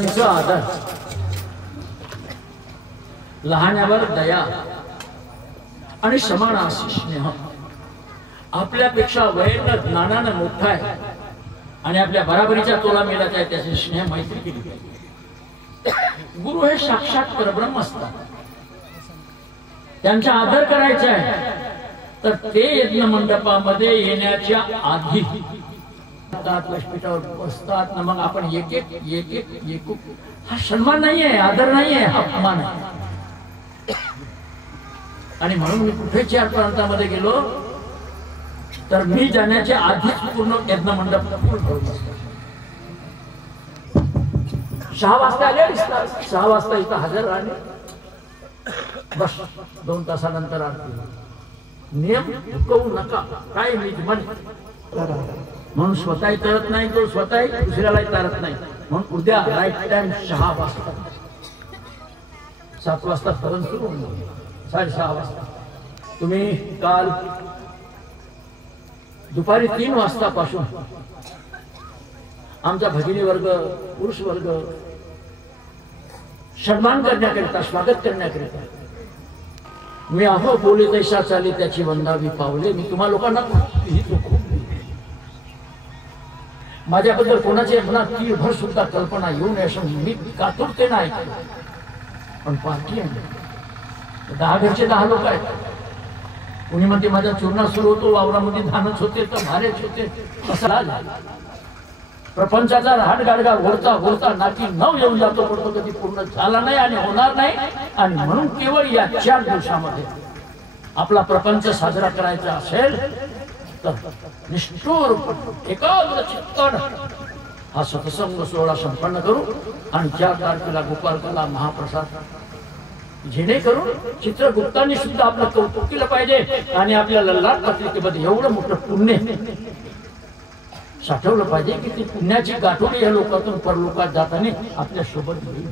मोठ्यांचा आदर, लहानावर दया आणि समानाशी स्नेह. आपल्यापेक्षा वयानं ज्ञानानं मोठा आहे आणि आपल्या बराबरीच्या तोला मिळत आहे, त्याची स्नेह मैत्री केली पाहिजे. गुरु हे साक्षात परब्रह्म असतात, त्यांचा आदर करायचा आहे. तर ते यज्ञ मंडपामध्ये येण्याच्या आधी व्यासपीठावर बसतात ना, मग आपण एक एक एक एक एक हा सन्मान नाही आहे, आदर नाही आहे, हा अपमान आहे. आणि म्हणून मी कुठे 4 प्रांतामध्ये गेलो तर मी जाण्याच्या आधीच पूर्ण यज्ञ मंडप पूर्ण भरून बसतो. 6 वाजता आले, 6 वाजता इथं हजर राहिले, बस 2 तासानंतर आरती. नियम हुकवू नका, काय नियम म्हणून स्वतःही तरत नाही, तो स्वतःही दुसऱ्यालाही तरत नाही. म्हणून उद्या राईट टाइम 6 वाजता, 7 वाजता फरण सुरू होईल, 6:30 वाजता. तुम्ही काल दुपारी 3 वाजतापासून आमचा भगिनी वर्ग, पुरुष वर्ग सन्मान करण्याकरिता, स्वागत करण्याकरिता मी अहो बोले तैसा चाले त्याची वंदावी पावले. मी तुम्हा लोकांना खूप माझ्याबद्दल कोणाची मनात तीळभर सुद्धा कल्पना येऊ नये असं मी कातुरते नाही, पण पार्टी आहे. 10 घरचे 10 लोक आहेत. कुणी म्हणते माझा चूर्णा सुरू होतो, वावरामध्ये धानच होते तर भारेच होते. असा प्रपंचाचा रहाट गाडगा ओढता ओढता नाकी 9 येऊन जातो, पडतो, कधी पूर्ण झाला नाही आणि होणार नाही. आणि म्हणून केवळ या 4 दिवसामध्ये आपला प्रपंच साजरा करायचा असेल तर निष्ठुर एकाग्र चित्ताने हा सत्संग सोहळा संपन्न करू. आणि 4 तारखेला गोपालकाला महाप्रसाद, जेणेकरून चित्रगुप्तांनी सुद्धा आपलं कौतुक केलं पाहिजे आणि आपल्याला लाट पत्रिकेमध्ये एवढं मोठं पुण्य साठवलं पाहिजे की ती पुण्याची गाठोडी या लोकातून परलोकात जाताना आपल्या सोबत येईल.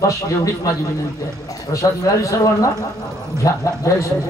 बस एवढीच माझी विनंती आहे. प्रसाद मिळाली सर्वांना, घ्या. जय श्री.